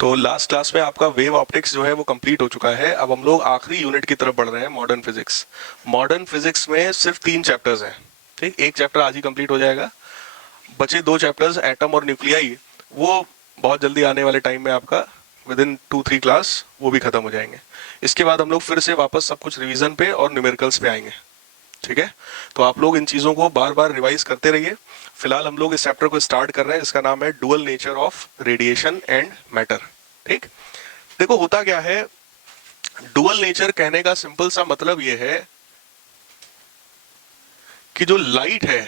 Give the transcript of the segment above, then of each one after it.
तो last class में आपका वेव ऑप्टिक्स जो है वो कंप्लीट हो चुका है। अब हम लोग आखिरी यूनिट की तरफ बढ़ रहे हैं, मॉडर्न फिजिक्स। मॉडर्न फिजिक्स में सिर्फ 3 चैप्टर्स हैं, ठीक। एक चैप्टर आज ही कंप्लीट हो जाएगा, बचे 2 चैप्टर्स एटम और न्यूक्लियाई वो बहुत जल्दी आने वाले टाइम में आपका विद इन 2-3 क्लास वो भी खत्म हो जाएंगे। इसके बाद हम लोग फिर से वापस सब कुछ रिवीजन पे और न्यूमेरिकल्स पे आएंगे, ठीक है। तो आप लोग इन चीजों को बार बार रिवाइज करते रहिए। फिलहाल हम लोग इस चैप्टर को स्टार्ट कर रहे हैं, इसका नाम है dual nature of radiation and matter, ठीक। देखो होता क्या है, डुअल नेचर कहने का सिंपल सा मतलब ये है कि जो लाइट है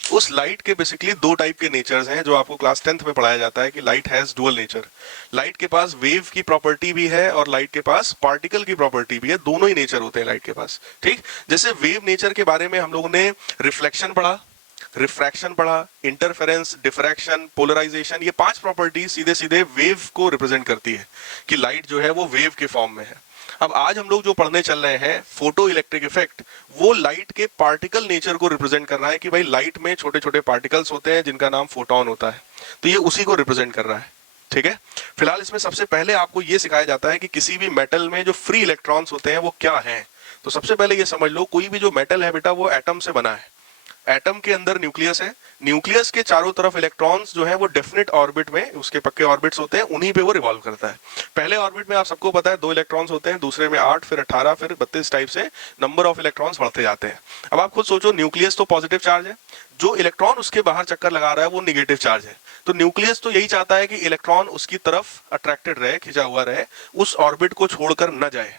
उस लाइट के बेसिकली 2 टाइप के नेचर्स हैं जो आपको क्लास 10th में पढ़ाया जाता है कि light has dual nature. Light के पास वेव की प्रॉपर्टी भी है और लाइट के पास पार्टिकल की प्रॉपर्टी भी है, दोनों ही नेचर होते हैं लाइट के पास, ठीक। जैसे वेव नेचर के बारे में हम लोगों ने रिफ्लेक्शन पढ़ा, रिफ्रैक्शन पढ़ा, इंटरफेरेंस, डिफ्रैक्शन, पोलराइजेशन, ये 5 प्रॉपर्टी सीधे सीधे वेव को रिप्रेजेंट करती है कि लाइट जो है वो वेव के फॉर्म में है। अब आज हम लोग जो पढ़ने चल रहे हैं फोटो इलेक्ट्रिक इफेक्ट, वो लाइट के पार्टिकल नेचर को रिप्रेजेंट कर रहा है कि भाई लाइट में छोटे छोटे पार्टिकल्स होते हैं जिनका नाम फोटोन होता है, तो ये उसी को रिप्रेजेंट कर रहा है, ठीक है। फिलहाल इसमें सबसे पहले आपको ये सिखाया जाता है कि किसी भी मेटल में जो फ्री इलेक्ट्रॉन्स होते हैं वो क्या है। तो सबसे पहले ये समझ लो, कोई भी जो मेटल है बेटा वो एटम से बना है। एटम के अंदर न्यूक्लियस है, न्यूक्लियस के चारों तरफ इलेक्ट्रॉन्स जो है वो डेफिनेट ऑर्बिट में, उसके पक्के ऑर्बिट्स होते हैं, उन्हीं पे वो रिवॉल्व करता है। पहले ऑर्बिट में आप सबको पता है 2 इलेक्ट्रॉन्स होते हैं, दूसरे में 8, फिर 18, फिर 32 टाइप से नंबर ऑफ इलेक्ट्रॉन्स बढ़ते जाते हैं। अब आप खुद सोचो, न्यूक्लियस तो पॉजिटिव चार्ज है, जो इलेक्ट्रॉन उसके बाहर चक्कर लगा रहा है वो निगेटिव चार्ज है। तो न्यूक्लियस तो यही चाहता है कि इलेक्ट्रॉन उसकी तरफ अट्रैक्टेड रहे, खिंचा हुआ रहे, उस ऑर्बिट को छोड़कर न जाए,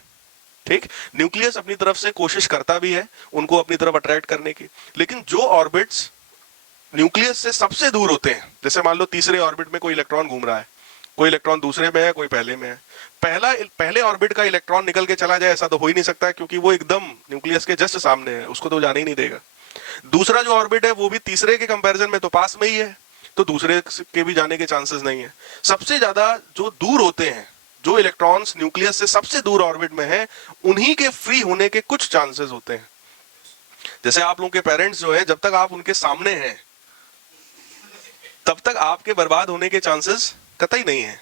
ठीक। न्यूक्लियस अपनी तरफ से कोशिश करता भी है उनको अपनी तरफ अट्रैक्ट करने की, लेकिन जो ऑर्बिट्स न्यूक्लियस से सबसे दूर होते हैं, जैसे मान लो तीसरे ऑर्बिट में कोई इलेक्ट्रॉन घूम रहा है, कोई इलेक्ट्रॉन दूसरे में है, कोई पहले में है, पहले ऑर्बिट का इलेक्ट्रॉन निकल के चला जाए ऐसा तो हो ही नहीं सकता, क्योंकि वो एकदम न्यूक्लियस के जस्ट सामने है, उसको तो जाने ही नहीं देगा। दूसरा जो ऑर्बिट है वो भी तीसरे के कंपैरिजन में तो पास में ही है, तो दूसरे के भी जाने के चांसेस नहीं है। सबसे ज्यादा जो दूर होते हैं, जो इलेक्ट्रॉन्स न्यूक्लियस से सबसे दूर ऑर्बिट में है, उन्हीं के फ्री होने के कुछ चांसेस होते हैं। जैसे आप लोगों के पेरेंट्स जो है, जब तक आप उनके सामने हैं तब तक आपके बर्बाद होने के चांसेस कतई नहीं है।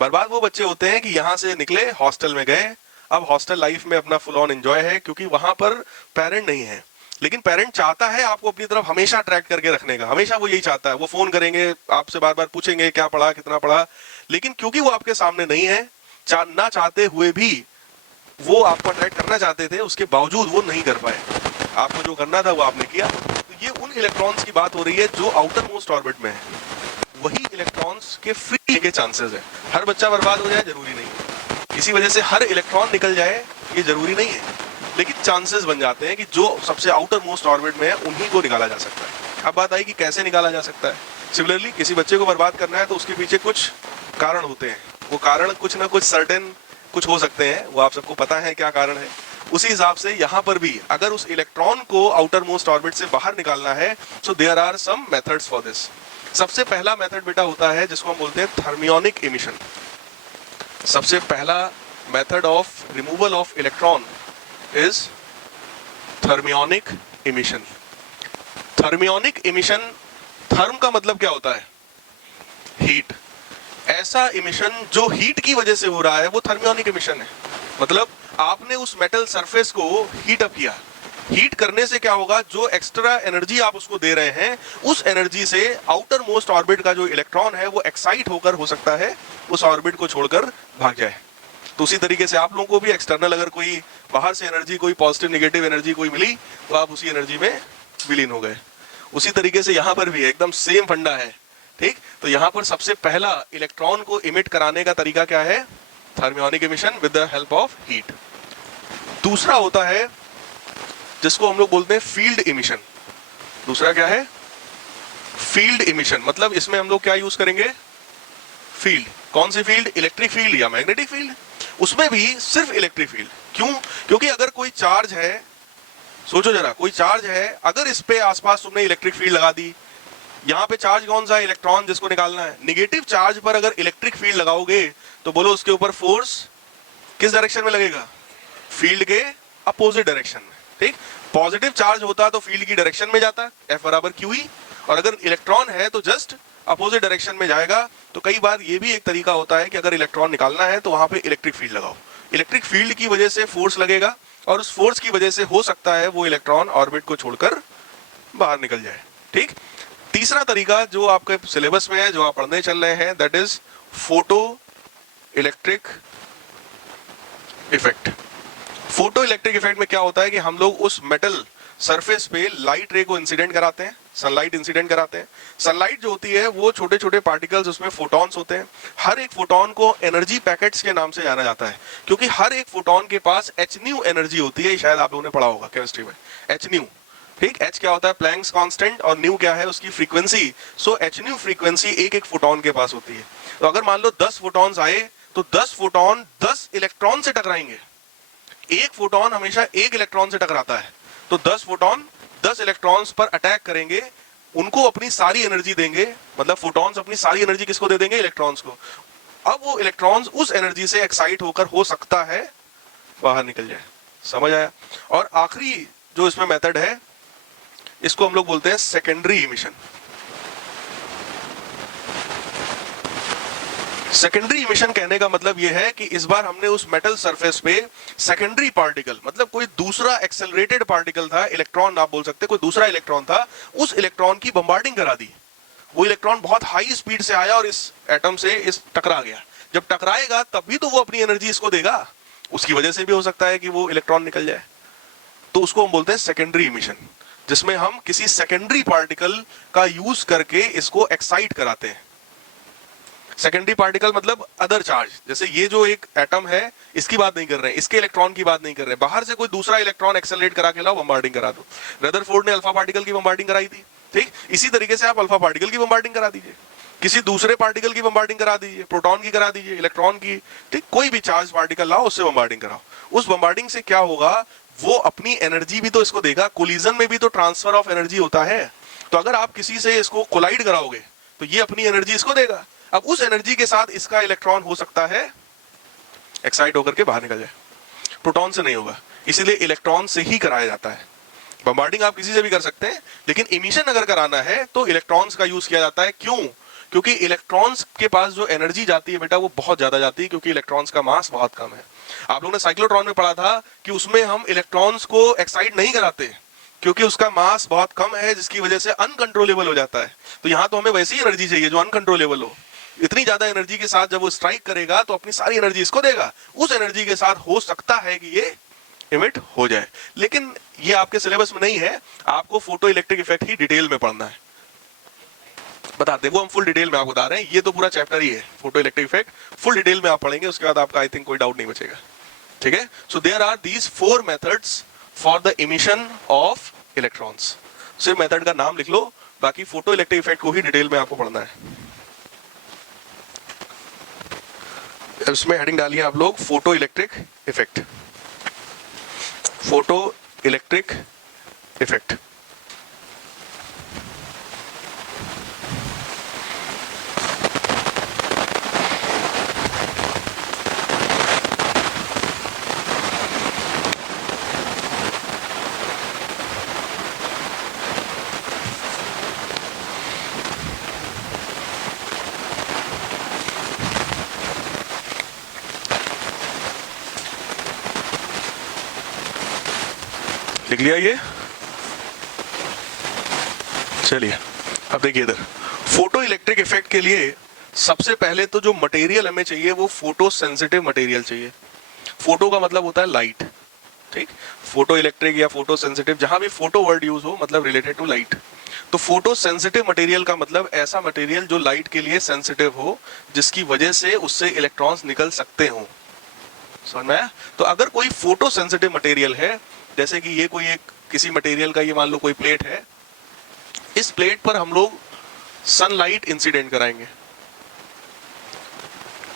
बर्बाद वो बच्चे होते हैं कि यहां से निकले, हॉस्टल में गए, अब हॉस्टल लाइफ में अपना फुल ऑन एंजॉय है क्योंकि वहां पर पेरेंट नहीं है, लेकिन पेरेंट चाहता है आपको अपनी तरफ हमेशा अट्रैक्ट करके रखने का, हमेशा वो यही चाहता है। वो फोन करेंगे, आपसे बार बार पूछेंगे क्या पढ़ा, कितना पढ़ा, लेकिन क्योंकि वो आपके सामने नहीं है, ना चाहते हुए भी वो आपको अट्रैक्ट करना चाहते थे, उसके बावजूद वो नहीं कर पाए। आपको जो करना था वो आपने किया। तो ये उन इलेक्ट्रॉन्स की बात हो रही है जो आउटर मोस्ट ऑर्बिट में है, वही इलेक्ट्रॉन्स के फ्री के चांसेस है। हर बच्चा बर्बाद हो जाए जरूरी नहीं है, किसी वजह से हर इलेक्ट्रॉन निकल जाए ये जरूरी नहीं है, लेकिन चांसेस बन जाते हैं कि जो सबसे आउटर मोस्ट ऑर्बिट में है उन्हीं को निकाला जा सकता है। अब बात आई कि कैसे निकाला जा सकता है। सिमिलरली किसी बच्चे को बर्बाद करना है तो उसके पीछे कुछ कारण होते हैं, वो कारण कुछ ना कुछ सर्टेन कुछ हो सकते हैं, वो आप सबको पता है क्या कारण है। उसी हिसाब से यहाँ पर भी अगर उस इलेक्ट्रॉन को आउटर मोस्ट ऑर्बिट से बाहर निकालना है, so there are some methods for this. सबसे पहला मेथड बेटा होता है जिसको हम बोलते हैं थर्मियोनिक इमिशन। सबसे पहला method of removal of electron is thermionic emission. Thermionic emission, therm का मतलब क्या होता है? हीट। ऐसा इमिशन जो हीट की वजह से हो रहा है वो थर्मियोनिक इमिशन है। मतलब आपने उस मेटल सरफेस को हीट अप किया, हीट करने से क्या होगा, जो एक्स्ट्रा एनर्जी आप उसको दे रहे हैं उस एनर्जी से आउटर मोस्ट ऑर्बिट का जो इलेक्ट्रॉन है वो एक्साइट होकर हो सकता है उस ऑर्बिट को छोड़कर भाग जाए। तो उसी तरीके से आप लोगों को भी एक्सटर्नल अगर कोई बाहर से एनर्जी, कोई पॉजिटिव नेगेटिव एनर्जी कोई मिली तो आप उसी एनर्जी में विलीन हो गए। उसी तरीके से यहाँ पर भी एकदम सेम फंडा है, ठीक। तो यहाँ पर सबसे पहला इलेक्ट्रॉन को इमिट कराने का तरीका क्या है? Thermionic emission with the help of heat. दूसरा होता है जिसको हम लोग बोलते हैं फील्ड इमिशन। दूसरा क्या है? Field emission. मतलब इसमें हम लोग क्या यूज करेंगे? फील्ड। कौन सी फील्ड? इलेक्ट्रिक फील्ड या मैग्नेटिक फील्ड? उसमें भी सिर्फ इलेक्ट्रिक फील्ड। क्यों? क्योंकि अगर कोई चार्ज है, सोचो जरा, कोई चार्ज है, अगर इस पे आसपास तुमने इलेक्ट्रिक फील्ड लगा दी, यहाँ पे चार्ज कौन सा है? इलेक्ट्रॉन, जिसको निकालना है। निगेटिव चार्ज पर अगर इलेक्ट्रिक फील्ड लगाओगे तो बोलो उसके ऊपर फोर्स किस डायरेक्शन में लगेगा? फील्ड के अपोजिट डायरेक्शन में, ठीक। पॉजिटिव चार्ज होता तो फील्ड की डायरेक्शन में जाता, F बराबर QE, और अगर इलेक्ट्रॉन है तो जस्ट अपोजिट डायरेक्शन में जाएगा। तो कई बार ये भी एक तरीका होता है कि अगर इलेक्ट्रॉन निकालना है तो वहां पे इलेक्ट्रिक फील्ड लगाओ। इलेक्ट्रिक फील्ड की वजह से फोर्स लगेगा और उस फोर्स की वजह से हो सकता है वो इलेक्ट्रॉन ऑर्बिट को छोड़कर बाहर निकल जाए। ठीक। तीसरा तरीका जो आपके सिलेबस में है, जो आप पढ़ने चल रहे हैं, that is photo electric effect. Photo electric effect में क्या होता है कि हम लोग उस मेटल सरफेस पे लाइट रे को इंसिडेंट कराते हैं, सनलाइट इंसिडेंट कराते हैं। सनलाइट जो होती है वो छोटे छोटे पार्टिकल्स, उसमें फोटॉन्स होते हैं। हर एक फोटॉन को एनर्जी पैकेट्स के नाम से जाना जाता है, क्योंकि हर एक फोटॉन के पास एच न्यू एनर्जी होती है। शायद आप लोगों ने पढ़ा होगा केमिस्ट्री में, एच न्यू। ठीक। एच क्या होता है? प्लैंक्स कांस्टेंट, और न्यू क्या है? उसकी frequency. So H new frequency एक एक फोटॉन के पास होती है। तो अगर मान लो 10 फोटॉन्स आए तो 10 फोटॉन 10 इलेक्ट्रॉन से टकराएंगे। एक फोटॉन हमेशा एक इलेक्ट्रॉन से टकराता है, तो 10 फोटॉन 10 इलेक्ट्रॉन्स पर अटैक करेंगे, उनको अपनी सारी एनर्जी देंगे। मतलब फोटॉन्स अपनी सारी एनर्जी किसको दे देंगे? इलेक्ट्रॉन्स को। अब वो इलेक्ट्रॉन्स उस एनर्जी से एक्साइट होकर हो सकता है बाहर निकल जाए। समझ आया? और आखिरी जो इसमें मेथड है, इसको हम लोग बोलते हैं सेकेंडरी इमिशन। सेकेंडरी इमिशन कहने का मतलब यह है कि इस बार हमने उस मेटल सरफेस पे सेकेंडरी पार्टिकल, मतलब कोई दूसरा एक्सेलरेटेड पार्टिकल था, इलेक्ट्रॉन आप बोल सकते, कोई दूसरा इलेक्ट्रॉन था, उस इलेक्ट्रॉन की बम्बार्डिंग करा दी। वो इलेक्ट्रॉन बहुत हाई स्पीड से आया और इस एटम से इस टकरा गया। जब टकराएगा तभी तो वो अपनी एनर्जी इसको देगा, उसकी वजह से भी हो सकता है कि वो इलेक्ट्रॉन निकल जाए। तो उसको हम बोलते हैं सेकेंडरी इमिशन, जिसमें हम किसी सेकेंडरी पार्टिकल का यूज करके इसको एक्साइट कराते हैं। सेकेंडरी पार्टिकल मतलब अदर चार्ज। जैसे ये जो एक एटम है, इसकी बात नहीं कर रहे हैं, इसके इलेक्ट्रॉन की बात नहीं कर रहे हैं, बाहर से कोई दूसरा इलेक्ट्रॉन एक्सेलरेट करा के लाओ, बम्बार्डिंग करा दो। रदरफोर्ड ने अल्फा पार्टिकल की बम्बार्डिंग कराई थी। ठीक। इसी तरीके से आप अल्फा पार्टिकल की बम्बार्डिंग करा दीजिए, किसी दूसरे पार्टिकल की बम्बार्डिंग करा दीजिए, प्रोटॉन की करा दीजिए, इलेक्ट्रॉन की। ठीक। कोई भी चार्ज पार्टिकल लाओ, उससे बम्बार्डिंग कराओ। उस बम्बार्डिंग से क्या होगा? वो अपनी एनर्जी भी तो इसको देगा। कोलिजन में भी तो ट्रांसफर ऑफ एनर्जी होता है। तो अगर आप किसी से इसको कोलाइड कराओगे तो ये अपनी एनर्जी इसको देगा। अब उस एनर्जी के साथ इसका इलेक्ट्रॉन हो सकता है एक्साइट होकर के बाहर निकल जाए। प्रोटॉन से नहीं होगा, इसीलिए इलेक्ट्रॉन से ही कराया जाता है। बम्बार्डिंग आप किसी से भी कर सकते हैं, लेकिन इमिशन अगर कराना है तो इलेक्ट्रॉन्स का यूज किया जाता है। क्यों? क्योंकि इलेक्ट्रॉन्स के पास जो एनर्जी जाती है बेटा, वो बहुत ज्यादा जाती है, क्योंकि इलेक्ट्रॉन्स का मास बहुत कम है। आप लोगों ने साइक्लोट्रॉन में पढ़ा था कि उसमें हम इलेक्ट्रॉन्स को एक्साइट नहीं कराते, क्योंकि उसका मास बहुत कम है, जिसकी वजह से अनकंट्रोलेबल हो जाता है। तो यहां तो हमें वैसी एनर्जी चाहिए जो अनकंट्रोलेबल हो। इतनी ज्यादा एनर्जी के साथ जब वो स्ट्राइक करेगा तो अपनी सारी एनर्जी इसको देगा। उस एनर्जी के साथ हो सकता है कि ये इमिट हो जाए, लेकिन ये आपके सिलेबस में नहीं है। आपको फोटो इलेक्ट्रिक इफेक्ट ही डिटेल में पढ़ना है। बताते हैं, वो हम फुल डिटेल में आपको बता रहे हैं। ये तो पूरा चैप्टर ही है photo electric effect, full detail में आप पढ़ेंगे, उसके बाद आपका आई थिंक कोई डाउट नहीं बचेगा। ठीक है। So there are these 4 methods for the emission of electrons. सिर्फ मेथड का नाम लिख लो, बाकी फोटो इलेक्ट्रिक इफेक्ट को ही डिटेल में आपको पढ़ना है। इसमें हेडिंग डालिए आप लोग photo electric effect. Photo electric effect. लिख लिया ये? चलिए अब देखिए इधर, फोटो इलेक्ट्रिक इफेक्ट के लिए सबसे पहले तो जो मटेरियल हमें चाहिए वो फोटो सेंसिटिव मटेरियल चाहिए। फोटो का मतलब होता है लाइट। ठीक। फोटो इलेक्ट्रिक या फोटो सेंसिटिव, जहां भी फोटो वर्ड यूज हो मतलब रिलेटेड टू लाइट। तो फोटो सेंसिटिव मटेरियल का मतलब ऐसा मटेरियल जो लाइट के लिए सेंसिटिव हो, जिसकी वजह से उससे इलेक्ट्रॉन्स निकल सकते हो। समझ में आया? तो अगर कोई फोटो सेंसिटिव मटेरियल है, जैसे कि ये कोई एक किसी मटेरियल का, ये मान लो कोई प्लेट है, इस प्लेट पर हम लोग सनलाइट इंसिडेंट कराएंगे।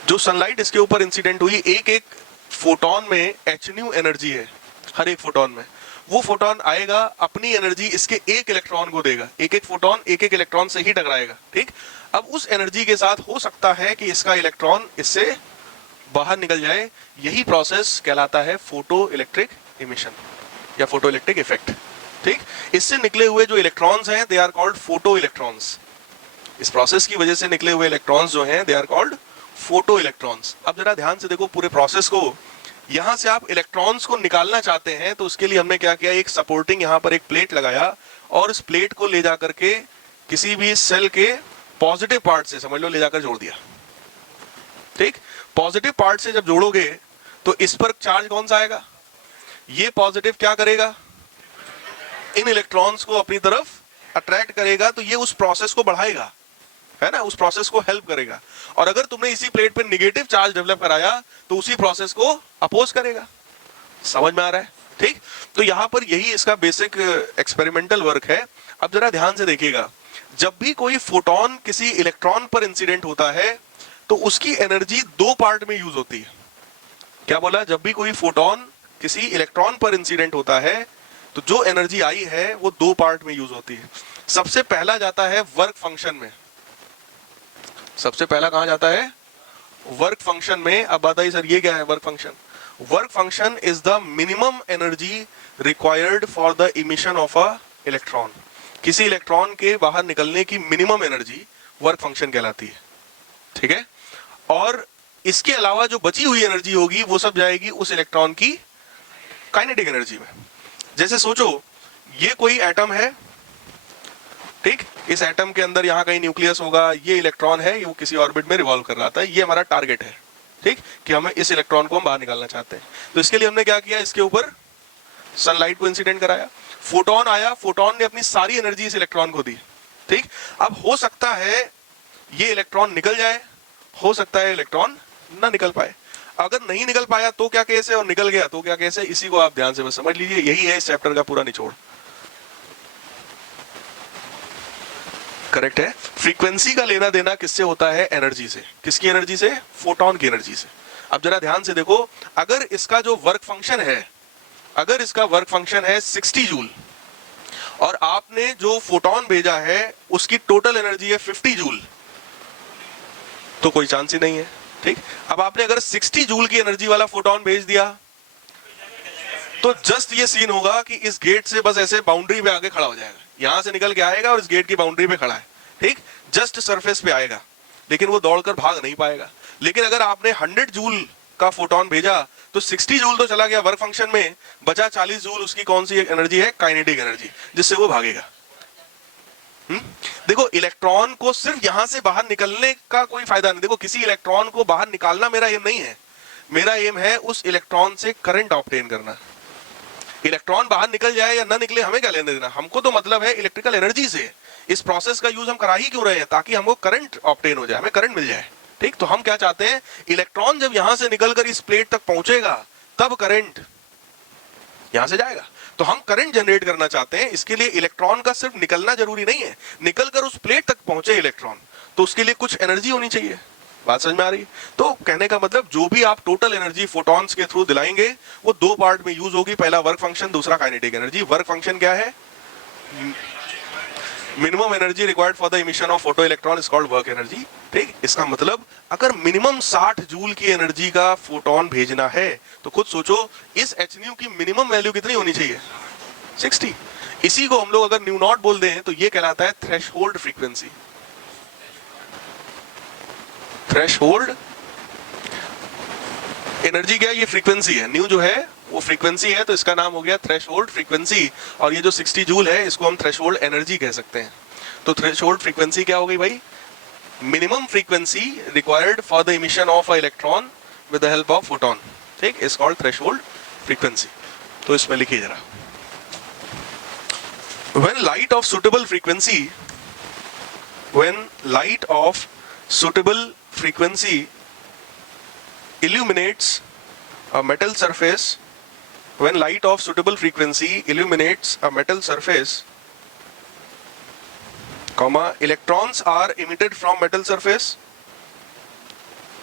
जो सनलाइट इसके ऊपर इंसिडेंट हुई, एक एक फोटोन में एच न्यू एनर्जी है, हर एक फोटोन में। वो फोटोन आएगा, अपनी एनर्जी इसके एक इलेक्ट्रॉन को देगा। एक एक फोटोन एक एक इलेक्ट्रॉन से ही टकराएगा। ठीक। अब उस एनर्जी के साथ हो सकता है कि इसका इलेक्ट्रॉन इससे बाहर निकल जाए। यही प्रोसेस कहलाता है फोटो इलेक्ट्रिक इमिशन या फोटो इलेक्ट्रिक इफेक्ट। ठीक। इससे निकले हुए जो इलेक्ट्रॉन्स हैं, they are called photo electrons. इस प्रोसेस की वजह से निकले हुए इलेक्ट्रॉन्स जो हैं they are called photo electrons. अब जरा ध्यान से देखो पूरे प्रोसेस को। यहां से आप इलेक्ट्रॉन्स को निकालना चाहते हैं तो उसके लिए हमने क्या किया, एक सपोर्टिंग यहां पर एक प्लेट लगाया और इस प्लेट को ले जाकर के किसी भी सेल के पॉजिटिव पार्ट से समझ लो ले जाकर जोड़ दिया। ठीक, पॉजिटिव पार्ट से जब जोड़ोगे तो इस पर चार्ज कौन सा आएगा, ये पॉजिटिव क्या करेगा, इन इलेक्ट्रॉन्स को अपनी तरफ अट्रैक्ट करेगा, तो ये उस प्रोसेस को बढ़ाएगा, है ना, उस प्रोसेस को हेल्प करेगा। और अगर तुमने इसी प्लेट पे नेगेटिव चार्ज डेवलप कराया तो उसी प्रोसेस को अपोज करेगा। समझ में आ रहा है? ठीक, तो यहां पर यही इसका बेसिक एक्सपेरिमेंटल वर्क है। अब जरा ध्यान से देखिएगा, जब भी कोई फोटोन किसी इलेक्ट्रॉन पर इंसिडेंट होता है तो उसकी एनर्जी दो पार्ट में यूज होती है। क्या बोला? जब भी कोई फोटोन किसी इलेक्ट्रॉन पर इंसिडेंट होता है तो जो एनर्जी आई है वो दो पार्ट में यूज होती है। सबसे पहला जाता है वर्क फंक्शन में। सबसे पहला कहां जाता है? वर्क फंक्शन में। अब बताइए सर ये क्या है work function? Work function is the minimum energy required for the emission of a electron. किसी इलेक्ट्रॉन के बाहर निकलने की मिनिमम एनर्जी वर्क फंक्शन कहलाती है। ठीक है, और इसके अलावा जो बची हुई एनर्जी होगी वो सब जाएगी उस इलेक्ट्रॉन की काइनेटिक एनर्जी में। जैसे सोचो ये कोई एटम है, ठीक, इस एटम के अंदर यहाँ कहीं न्यूक्लियस होगा, ये इलेक्ट्रॉन है, वो किसी ऑर्बिट में रिवॉल्व कर रहा था, ये हमारा टारगेट है, ठीक, कि हमें इस इलेक्ट्रॉन को हम बाहर निकालना चाहते हैं। तो इसके लिए हमने क्या किया, इसके ऊपर सनलाइट को इंसिडेंट कराया, फोटोन आया, फोटोन ने अपनी सारी एनर्जी इस इलेक्ट्रॉन को दी। ठीक, अब हो सकता है ये इलेक्ट्रॉन निकल जाए, हो सकता है इलेक्ट्रॉन ना निकल पाए। अगर नहीं निकल पाया तो क्या केस है, और निकल गया तो क्या केस है, इसी को आप ध्यान से बस समझ लीजिए। यही है इस चैप्टर का पूरा निचोड़। करेक्ट है। फ्रीक्वेंसी का लेना देना किससे होता है? एनर्जी से। किसकी एनर्जी से? फोटोन की एनर्जी से। अब जरा ध्यान से देखो, अगर इसका जो वर्क फंक्शन है, अगर इसका वर्क फंक्शन है 60 जूल और आपने जो फोटोन भेजा है उसकी टोटल एनर्जी है 50 जूल, तो कोई चांस ही नहीं है। ठीक, अब आपने अगर 60 जूल की एनर्जी वाला फोटोन भेज दिया तो जस्ट ये सीन होगा कि इस गेट से बस ऐसे बाउंड्री पे आके खड़ा हो जाएगा, यहां से निकल के आएगा और इस गेट की बाउंड्री पे खड़ा है, ठीक, जस्ट सरफेस पे आएगा, लेकिन वो दौड़कर भाग नहीं पाएगा। लेकिन अगर आपने 100 जूल का फोटोन भेजा तो 60 जूल तो चला गया वर्क फंक्शन में, बचा 40 जूल उसकी कौन सी एनर्जी है? काइनेटिक एनर्जी, जिससे वो भागेगा। देखो इलेक्ट्रॉन को सिर्फ यहां से बाहर निकलने का कोई फायदा नहीं। देखो किसी इलेक्ट्रॉन को बाहर निकालना मेरा एम नहीं है, मेरा एम है उस इलेक्ट्रॉन से करंट ऑब्टेन करना। इलेक्ट्रॉन बाहर निकल जाए या ना निकले हमें क्या लेने देना, हमको तो मतलब है इलेक्ट्रिकल एनर्जी से। इस प्रोसेस का यूज हम करा ही क्यों रहे हैं? ताकि हमको करंट ऑब्टेन हो जाए, हमें करंट मिल जाए। ठीक, तो हम क्या चाहते हैं, इलेक्ट्रॉन जब यहां से निकलकर इस प्लेट तक पहुंचेगा तब करंट यहां से जाएगा, तो हम करंट जनरेट करना चाहते हैं। इसके लिए इलेक्ट्रॉन का सिर्फ निकलना जरूरी नहीं है, निकलकर उस प्लेट तक पहुंचे इलेक्ट्रॉन, तो उसके लिए कुछ एनर्जी होनी चाहिए। बात समझ में आ रही है? तो कहने का मतलब जो भी आप टोटल एनर्जी फोटॉन्स के थ्रू दिलाएंगे वो दो पार्ट में यूज होगी, पहला वर्क फंक्शन, दूसरा काइनेटिक एनर्जी। वर्क फंक्शन क्या है? Minimum energy required for the emission of photo electron is called work energy. ठीक, इसका मतलब अगर मिनिमम 60 जूल की एनर्जी का फोटोन भेजना है तो खुद सोचो इस hν की मिनिमम वैल्यू कितनी होनी चाहिए? 60। इसी को हम लोग अगर न्यू नॉट बोल दें तो ये कहलाता है थ्रेशहोल्ड फ्रीक्वेंसी। थ्रेशहोल्ड एनर्जी क्या है? ये फ्रीक्वेंसी है, न्यू जो है वो फ्रीक्वेंसी है, तो इसका नाम हो गया थ्रेशहोल्ड फ्रीक्वेंसी। और ये जो 60 जूल है इसको हम थ्रेशहोल्ड एनर्जी कह सकते हैं। तो थ्रेशहोल्ड फ्रीक्वेंसी क्या हो गई भाई? Minimum frequency required for the emission of a electron with the help of photon, ठीक, इज कॉल्ड थ्रेशहोल्ड फ्रीक्वेंसी। तो इसमें लिखिए जरा, when light of suitable frequency illuminates a metal surface, when light of suitable frequency illuminates a metal surface, comma, electrons are emitted from metal surface,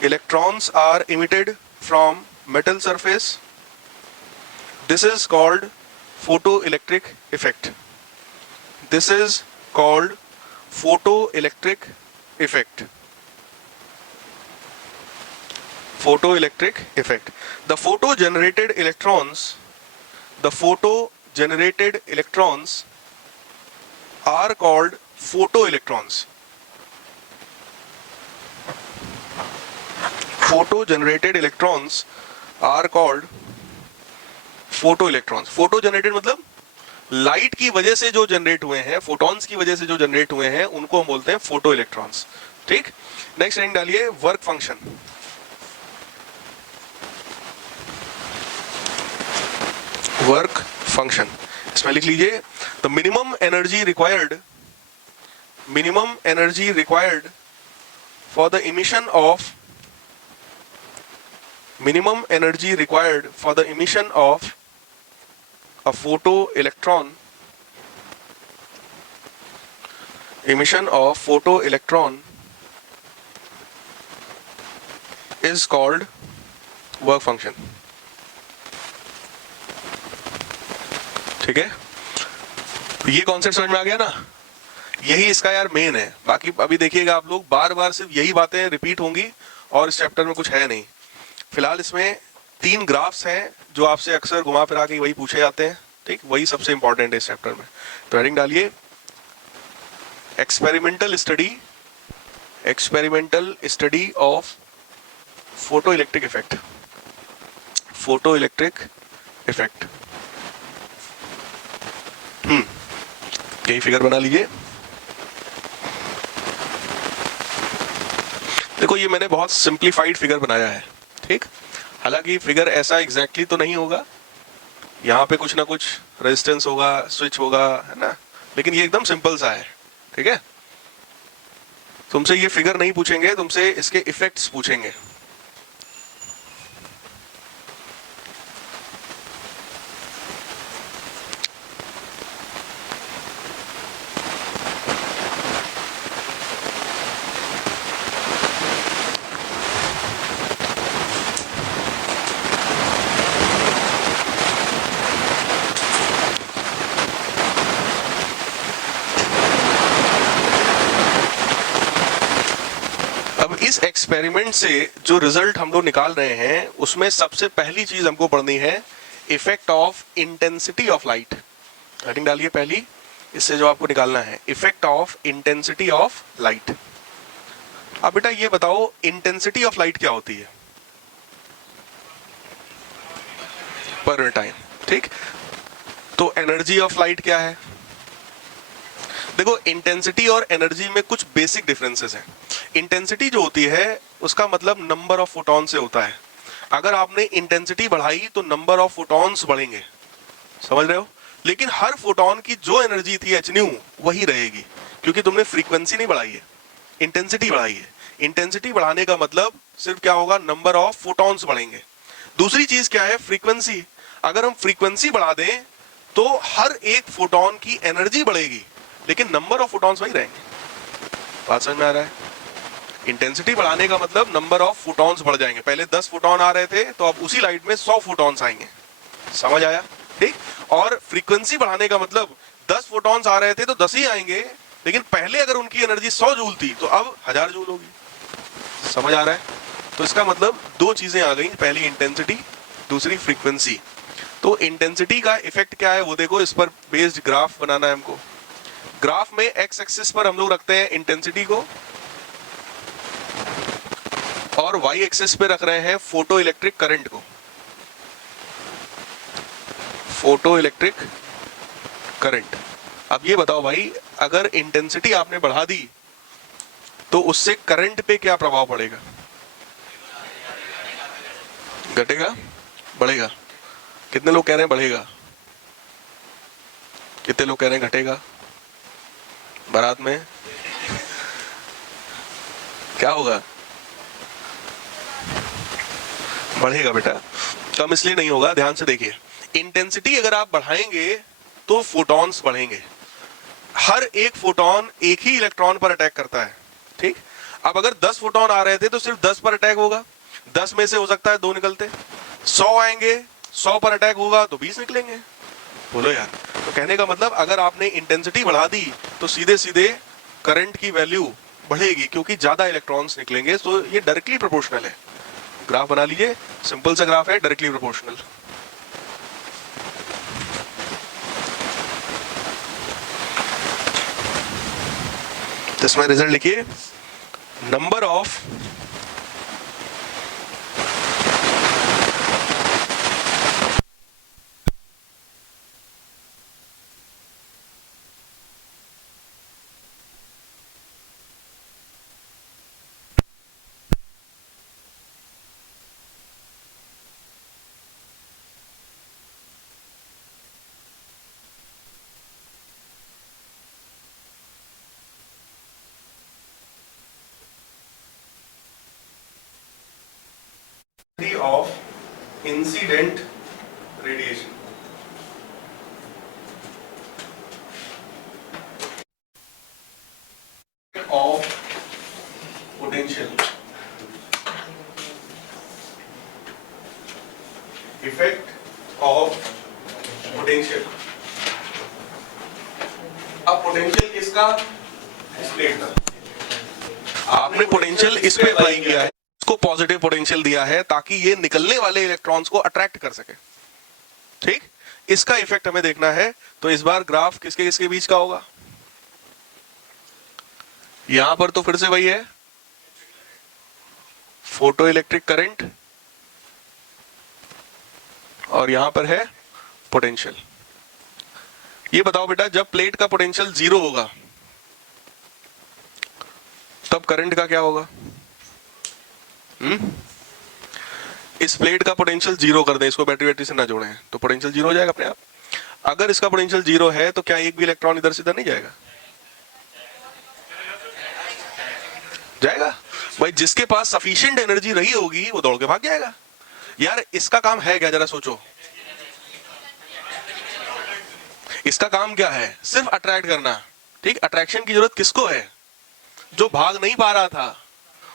electrons are emitted from metal surface. This is called photoelectric effect. This is called photoelectric effect. Photoelectric effect. The photo-generated electrons are called photoelectrons. Photo generated electrons are called photo electrons. Photo generated मतलब light की वजह से जो generate हुए हैं, photons की वजह से जो जनरेट हुए हैं, उनको हम बोलते हैं फोटो इलेक्ट्रॉन्स। ठीक, नेक्स्ट हेडिंग डालिए वर्क फंक्शन। वर्क फंक्शन इसमें लिख लीजिए the minimum energy required for the emission of a photoelectron is called work function। ठीक है, ये कॉन्सेप्ट समझ में आ गया ना? यही इसका यार मेन है। बाकी अभी देखिएगा आप लोग, बार बार सिर्फ यही बातें रिपीट होंगी और इस चैप्टर में कुछ है नहीं। फिलहाल इसमें 3 ग्राफ्स हैं जो आपसे अक्सर घुमा फिरा के वही पूछे जाते हैं। ठीक, वही सबसे इंपॉर्टेंट है इस चैप्टर में। तो हेडिंग डालिए experimental study of photo electric effect. यही फिगर बना लीजिए। देखो ये मैंने बहुत सिंप्लीफाइड फिगर बनाया है। ठीक, हालांकि फिगर ऐसा एग्जैक्टली तो नहीं होगा, यहाँ पे कुछ ना कुछ रेजिस्टेंस होगा, स्विच होगा, है ना, लेकिन ये एकदम सिंपल सा है। ठीक है, तुमसे ये फिगर नहीं पूछेंगे, तुमसे इसके इफेक्ट्स पूछेंगे। इस एक्सपेरिमेंट से जो रिजल्ट हम लोग निकाल रहे हैं उसमें सबसे पहली चीज हमको पढ़नी है effect of intensity of light. Heading डालिए पहली, इससे जो आपको निकालना है effect of intensity of light. अब बेटा ये बताओ इंटेंसिटी ऑफ लाइट क्या होती है? पर टाइम। ठीक, तो एनर्जी ऑफ लाइट क्या है? देखो इंटेंसिटी और एनर्जी में कुछ बेसिक डिफरेंसेस हैं। इंटेंसिटी जो होती है उसका मतलब नंबर ऑफ फोटॉन से होता है। अगर आपने इंटेंसिटी बढ़ाई तो नंबर ऑफ फोटॉन्स बढ़ेंगे, समझ रहे हो? लेकिन हर फोटॉन की जो एनर्जी थी एच न्यू वही रहेगी, क्योंकि तुमने फ्रीक्वेंसी नहीं बढ़ाई है, इंटेंसिटी बढ़ाई है। इंटेंसिटी बढ़ाने का मतलब सिर्फ क्या होगा, नंबर ऑफ फोटॉन्स बढ़ेंगे। दूसरी चीज क्या है, फ्रीक्वेंसी। अगर हम फ्रीक्वेंसी बढ़ा दें तो हर एक फोटॉन की एनर्जी बढ़ेगी लेकिन नंबर ऑफ फोटॉन्स वही रहेंगे। बात समझ में आ रहा है? इंटेंसिटी बढ़ाने का मतलब नंबर ऑफ फोटॉन्स बढ़ जाएंगे। पहले 10 फोटॉन आ रहे थे तो अब उसी लाइट में 100 फोटॉन्स आएंगे। समझ आया? ठीक। और फ्रीक्वेंसी बढ़ाने का मतलब 10 फोटॉन्स आ रहे थे तो 10 ही आएंगे, लेकिन पहले अगर उनकी एनर्जी 100 जूल थी तो अब 1000 जूल होगी। समझ आ रहा है? तो इसका मतलब 2 चीजें आ गई, पहली इंटेंसिटी, दूसरी फ्रीक्वेंसी। तो इंटेंसिटी का इफेक्ट क्या है वो देखो, इस पर बेस्ड ग्राफ बनाना है हमको। ग्राफ में एक्स एक्सिस पर हम लोग रखते हैं इंटेंसिटी को और वाई एक्सिस पे रख रहे हैं फोटो इलेक्ट्रिक करंट को। Photo electric current. अब ये बताओ भाई, अगर इंटेंसिटी आपने बढ़ा दी तो उससे करंट पे क्या प्रभाव पड़ेगा? घटेगा, बढ़ेगा? कितने लोग कह रहे हैं बढ़ेगा, कितने लोग कह रहे हैं घटेगा? बारात में क्या होगा? बढ़ेगा बेटा। कम इसलिए नहीं होगा, ध्यान से देखिए। इंटेंसिटी अगर आप बढ़ाएंगे तो फोटॉन्स बढ़ेंगे। हर एक फोटॉन एक ही इलेक्ट्रॉन पर अटैक करता है। ठीक। अब अगर 10 फोटॉन आ रहे थे तो सिर्फ 10 पर अटैक होगा, 10 में से हो सकता है 2 निकलते। 100 आएंगे, 100 पर अटैक होगा तो 20 निकलेंगे। बोलो यार। तो कहने का मतलब अगर आपने इंटेंसिटी बढ़ा दी तो सीधे सीधे करंट की वैल्यू बढ़ेगी, क्योंकि ज्यादा इलेक्ट्रॉन्स निकलेंगे। तो ये डायरेक्टली प्रोपोर्शनल है। ग्राफ बना लीजिए, सिंपल सा ग्राफ है, डायरेक्टली प्रोपोर्शनल। इसमें रिजल्ट लिखिए, number of of incident radiation. Of potential, effect of potential. अब पोटेंशियल किसका? इस प्लेट का। आपने पोटेंशियल इस पे अप्लाई किया है, इसको पॉजिटिव पोटेंशियल दिया है ताकि ये निकलने वाले इलेक्ट्रॉन्स को अट्रैक्ट कर सके। ठीक, इसका इफेक्ट हमें देखना है। तो इस बार ग्राफ किसके किसके बीच का होगा? यहां पर तो फिर से वही है, फोटो इलेक्ट्रिक करंट, और यहां पर है पोटेंशियल। ये बताओ बेटा, जब प्लेट का पोटेंशियल 0 होगा तब करंट का क्या होगा? इस प्लेट का पोटेंशियल 0 कर दें, इसको बैटरी से ना जोड़े, तो पोटेंशियल 0 हो जाएगा अपने आप। अगर इसका पोटेंशियल 0 है तो क्या एक भी इलेक्ट्रॉन इधर से इधर नहीं जाएगा? जाएगा भाई। जिसके पास सफिशिएंट एनर्जी रही होगी वो दौड़ के भाग जाएगा। यार इसका काम है क्या, जरा सोचो। इसका काम क्या है? सिर्फ अट्रैक्ट करना। ठीक, अट्रैक्शन की जरूरत किसको है? जो भाग नहीं पा रहा था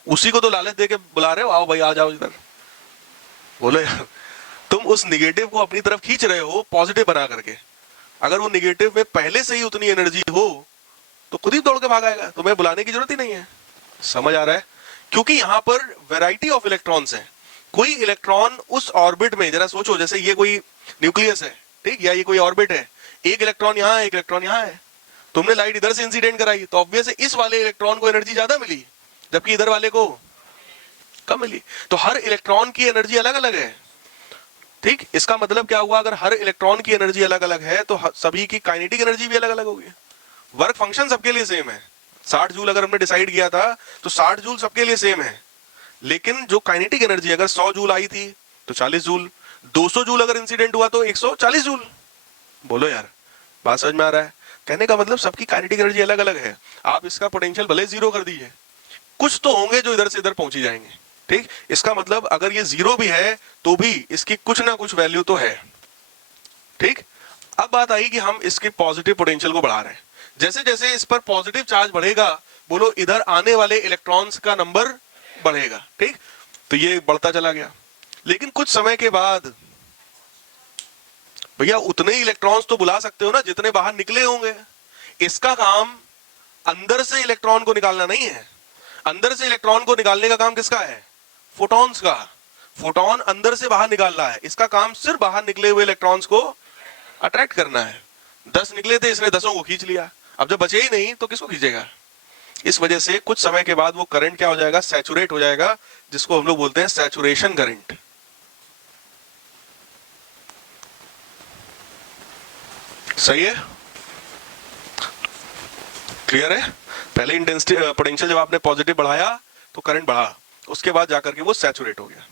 उसी को तो लालच देके बुला रहे हो, आओ भाई आ जाओ इधर। बोलो यार, तुम उस निगेटिव को अपनी तरफ खींच रहे हो पॉजिटिव बना करके। अगर वो निगेटिव में पहले से ही उतनी एनर्जी हो तो खुद ही दौड़ के भाग आएगा, तुम्हें बुलाने की जरूरत ही नहीं है। समझ आ रहा है? क्योंकि यहां पर वैरायटी ऑफ इलेक्ट्रॉन्स है। कोई इलेक्ट्रॉन उस ऑर्बिट में, जरा सोचो, जैसे ये कोई न्यूक्लियस है, ठीक, या ये कोई ऑर्बिट है, एक इलेक्ट्रॉन यहां है, एक इलेक्ट्रॉन यहां है। तुमने लाइट इधर से इंसिडेंट कराई तो ऑब्वियस है इस वाले इलेक्ट्रॉन को एनर्जी ज्यादा मिली, जबकि इधर वाले को कम मिली। तो हर इलेक्ट्रॉन की एनर्जी अलग अलग है। ठीक, इसका मतलब क्या हुआ? अगर हर इलेक्ट्रॉन की एनर्जी अलग अलग है तो सभी की काइनेटिक एनर्जी भी अलग अलग होगी। वर्क फंक्शन सबके लिए सेम है। 60 जूल अगर हमने डिसाइड किया था तो 60 जूल सबके लिए सेम है, लेकिन जो काइनेटिक एनर्जी, अगर 100 जूल आई थी तो 40 जूल, 200 जूल अगर इंसिडेंट हुआ तो 140 जूल। बोलो यार, बात समझ में आ रहा है? कहने का मतलब सबकी काइनेटिक एनर्जी अलग अलग है। आप इसका पोटेंशियल भले 0 कर दीजिए, कुछ तो होंगे जो इधर से इधर पहुंची जाएंगे। ठीक, इसका मतलब अगर ये 0 भी है तो भी इसकी कुछ ना कुछ वैल्यू तो है। ठीक, अब बात आई कि हम इसके पॉजिटिव पोटेंशियल को बढ़ा रहे हैं। जैसे जैसे इस पर पॉजिटिव चार्ज बढ़ेगा, बोलो इधर आने वाले इलेक्ट्रॉन्स का नंबर बढ़ेगा। ठीक, तो ये बढ़ता चला गया। लेकिन कुछ समय के बाद भैया उतने ही इलेक्ट्रॉन्स तो बुला सकते हो ना जितने बाहर निकले होंगे। इसका काम अंदर से इलेक्ट्रॉन को निकालना नहीं है। अंदर से इलेक्ट्रॉन को निकालने का काम किसका है? फोटॉन्स का। फोटोन अंदर से बाहर निकाल रहा है, इसका काम सिर्फ बाहर निकले हुए इलेक्ट्रॉन्स को अट्रैक्ट करना है। 10 निकले थे, इसने 10 को खींच लिया। अब जब बचे ही नहीं तो किसको खींचेगा? इस वजह से कुछ समय के बाद वो करंट क्या हो जाएगा? सैचुरेट हो जाएगा, जिसको हम लोग बोलते हैं सैचुरेशन करंट। सही है? क्लियर है? पहले इंटेंसिटी पोटेंशियल जब आपने पॉजिटिव बढ़ाया तो करंट बढ़ा, उसके बाद जाकर के वो सैचुरेट हो गया।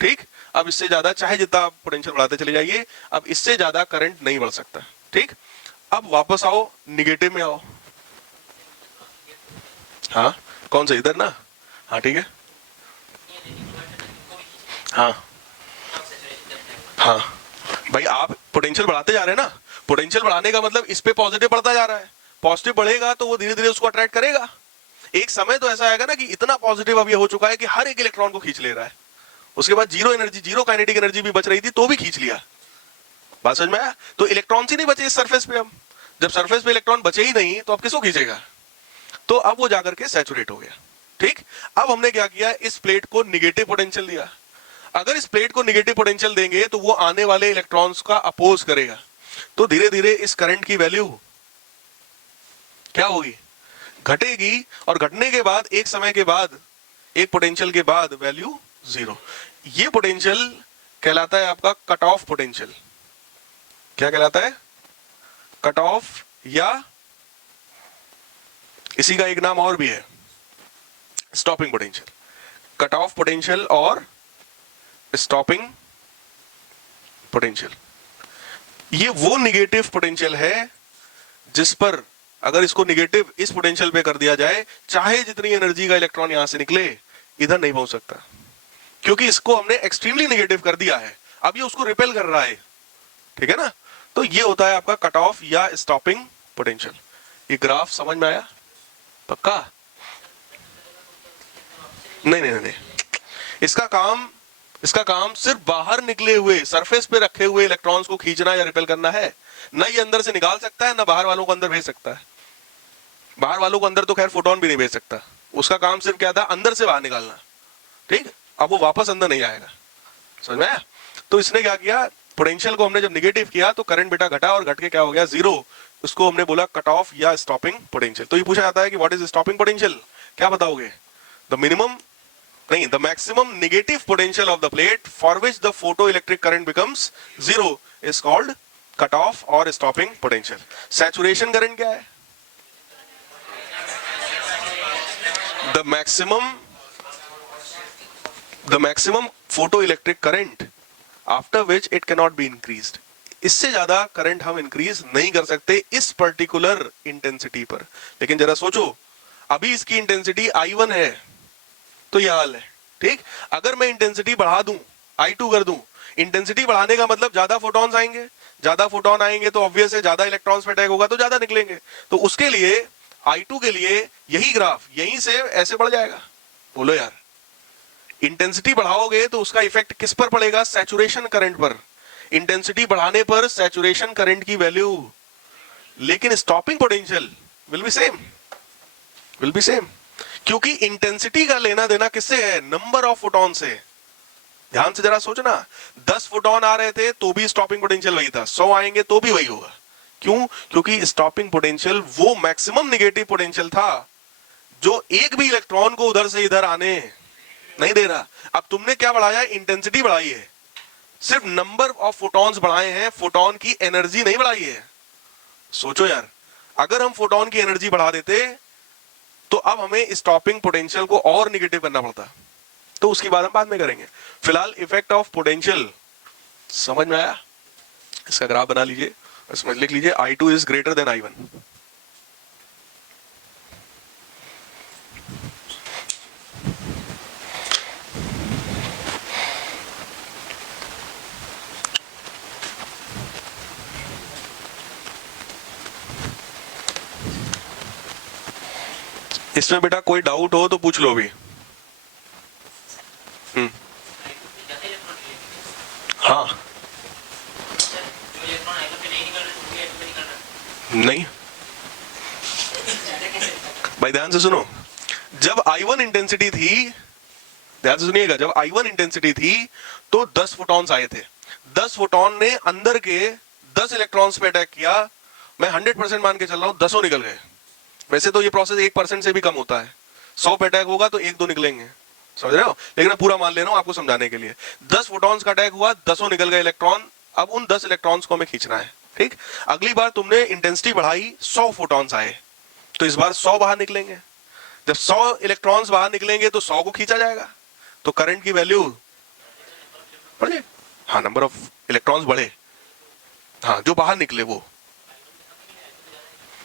ठीक, अब इससे ज्यादा चाहे जितना आप पोटेंशियल बढ़ाते चले जाइए, अब इससे ज्यादा करंट नहीं बढ़ सकता। ठीक, अब वापस आओ, निगेटिव में आओ। हाँ, कौन सा? इधर ना? हाँ ठीक है। हाँ हाँ भाई, आप पोटेंशियल बढ़ाते जा रहे हैं ना। पोटेंशियल बढ़ाने का मतलब इस पे पॉजिटिव बढ़ता जा रहा है। पॉजिटिव बढ़ेगा तो वो धीरे धीरे उसको अट्रैक्ट करेगा। एक समय तो ऐसा आएगा ना कि इतना पॉजिटिव अब ये हो चुका है कि हर एक इलेक्ट्रॉन को खींच ले रहा है। उसके बाद zero energy, zero kinetic energy भी बच रही थी तो भी खींच लिया। बात समझ में आया? तो इलेक्ट्रॉन ही नहीं बचे इस सरफेस पे। अब जब सरफेस पे इलेक्ट्रॉन बचे ही नहीं तो अब किसको खींचेगा? तो अब वो जाकर के सैचुरेट हो गया। ठीक, अब हमने क्या किया? इस प्लेट को निगेटिव पोटेंशियल दिया। अगर इस प्लेट को निगेटिव पोटेंशियल देंगे तो वो आने वाले इलेक्ट्रॉन्स का अपोज करेगा, तो धीरे धीरे इस करंट की वैल्यू क्या होगी? घटेगी। और घटने के बाद एक समय के बाद, एक पोटेंशियल के बाद वैल्यू 0। ये पोटेंशियल कहलाता है आपका कट ऑफ पोटेंशियल। क्या कहलाता है? कट ऑफ, या इसी का एक नाम और भी है, stopping potential. Cut off potential और स्टॉपिंग पोटेंशियल। ये वो निगेटिव पोटेंशियल है जिस पर अगर इसको निगेटिव इस पोटेंशियल पे कर दिया जाए, चाहे जितनी एनर्जी का इलेक्ट्रॉन यहां से निकले, इधर नहीं पहुंच सकता। क्योंकि इसको हमने एक्सट्रीमली नेगेटिव कर दिया है, अब ये उसको रिपेल कर रहा है, ठीक है ना। तो ये होता है आपका कट ऑफ या स्टॉपिंग पोटेंशियल। ये ग्राफ समझ में आया? पक्का? नहीं नहीं नहीं, इसका काम सिर्फ बाहर निकले हुए सरफेस पे रखे हुए इलेक्ट्रॉन्स को खींचना या रिपेल करना है। ना ये अंदर से निकाल सकता है, ना बाहर वालों को अंदर भेज सकता है। बाहर वालों को अंदर तो खैर फोटोन भी नहीं भेज सकता, उसका काम सिर्फ क्या था, अंदर से बाहर निकालना, ठीक। अब वो वापस अंदर नहीं आएगा, समझ में आया? तो इसने क्या किया, पोटेंशियल को हमने जब निगेटिव किया तो करंट बेटा घटा, और घट के क्या हो गया, जीरो। उसको हमने बोला कट ऑफ या स्टॉपिंग पोटेंशियल। तो ये पूछा जाता है कि व्हाट इज स्टॉपिंग पोटेंशियल, क्या बताओगे? द मिनिमम नहीं, the maximum negative potential of the plate for which the photo electric current becomes zero is called cut off और स्टॉपिंग पोटेंशियल। सैचुरेशन करंट क्या है? The maximum photo electric current after which it can not be increased. इससे ज्यादा current हम increase नहीं कर सकते इस पर्टिकुलर इंटेंसिटी पर। लेकिन जरा सोचो, अभी इसकी इंटेंसिटी I1 है, तो यह हाल है, ठीक। अगर मैं इंटेंसिटी बढ़ा दूं, I2 कर दूं, इंटेंसिटी बढ़ाने का मतलब ज्यादा फोटॉन्स आएंगे, ज्यादा फोटॉन आएंगे तो ऑब्वियस है ज्यादा इलेक्ट्रॉन्स पे अटैक होगा तो ज्यादा निकलेंगे। तो उसके लिए I2 के लिए यही ग्राफ यहीं से ऐसे बढ़ जाएगा। बोलो यार, इंटेंसिटी बढ़ाओगे तो उसका इफेक्ट किस पर पड़ेगा, सैचुरेशन करंट पर। इंटेंसिटी बढ़ाने पर सैचुरेशन करंट की वैल्यू, लेकिन stopping potential will be same, क्योंकि इंटेंसिटी का लेना देना किससे है, नंबर ऑफ फोटॉन से। ध्यान से जरा सोचना, 10 फोटॉन आ रहे थे तो भी स्टॉपिंग पोटेंशियल वही था, 100 आएंगे तो भी वही होगा। क्यों? क्योंकि स्टॉपिंग पोटेंशियल वो मैक्सिमम नेगेटिव पोटेंशियल था जो एक भी इलेक्ट्रॉन को उधर से इधर आने नहीं दे रहा। अब तुमने क्या बढ़ाया, इंटेंसिटी बढ़ाई है, सिर्फ नंबर ऑफ फोटॉन्स बढ़ाए हैं, फोटॉन की एनर्जी नहीं बढ़ाई है। सोचो यार, अगर हम फोटॉन की एनर्जी बढ़ा देते तो अब हमें स्टॉपिंग पोटेंशियल को और निगेटिव करना पड़ता। तो उसकी बात हम बाद में करेंगे। फिलहाल इफेक्ट ऑफ पोटेंशियल समझ में आया? इसका ग्राफ बना लीजिए, इसमें लिख लीजिए I2 is greater then I1। इसमें बेटा कोई डाउट हो तो पूछ लो भी। हाँ, नहीं भाई, ध्यान से सुनो, जब I1 इंटेंसिटी थी, ध्यान से सुनिएगा, जब I1 इंटेंसिटी थी तो 10 फोटॉन्स आए थे। 10 फोटॉन ने अंदर के 10 इलेक्ट्रॉन्स पे अटैक किया। मैं 100% मान के चल रहा हूं, 10 निकल गए। वैसे तो ये प्रोसेस 1% से भी कम होता है, 100 पे अटैक होगा तो 1-2 निकलेंगे, समझ रहे हो? लेकिन मैं पूरा मान ले रहा हूं आपको समझाने के लिए। 10 फोटॉन्स का अटैक हुआ, 10 निकल गए इलेक्ट्रॉन। अब उन 10 इलेक्ट्रॉन्स को हमें खींचना है, ठीक। अगली बार तुमने इंटेंसिटी बढ़ाई, 100 फोटॉन्स आए, तो इस बार 100 बाहर निकलेंगे। जब 100 इलेक्ट्रॉन्स बाहर निकलेंगे तो 100 को खींचा जाएगा, तो करंट की वैल्यू बढ़े। हाँ, नंबर ऑफ इलेक्ट्रॉन्स बढ़े, हाँ, जो बाहर निकले वो।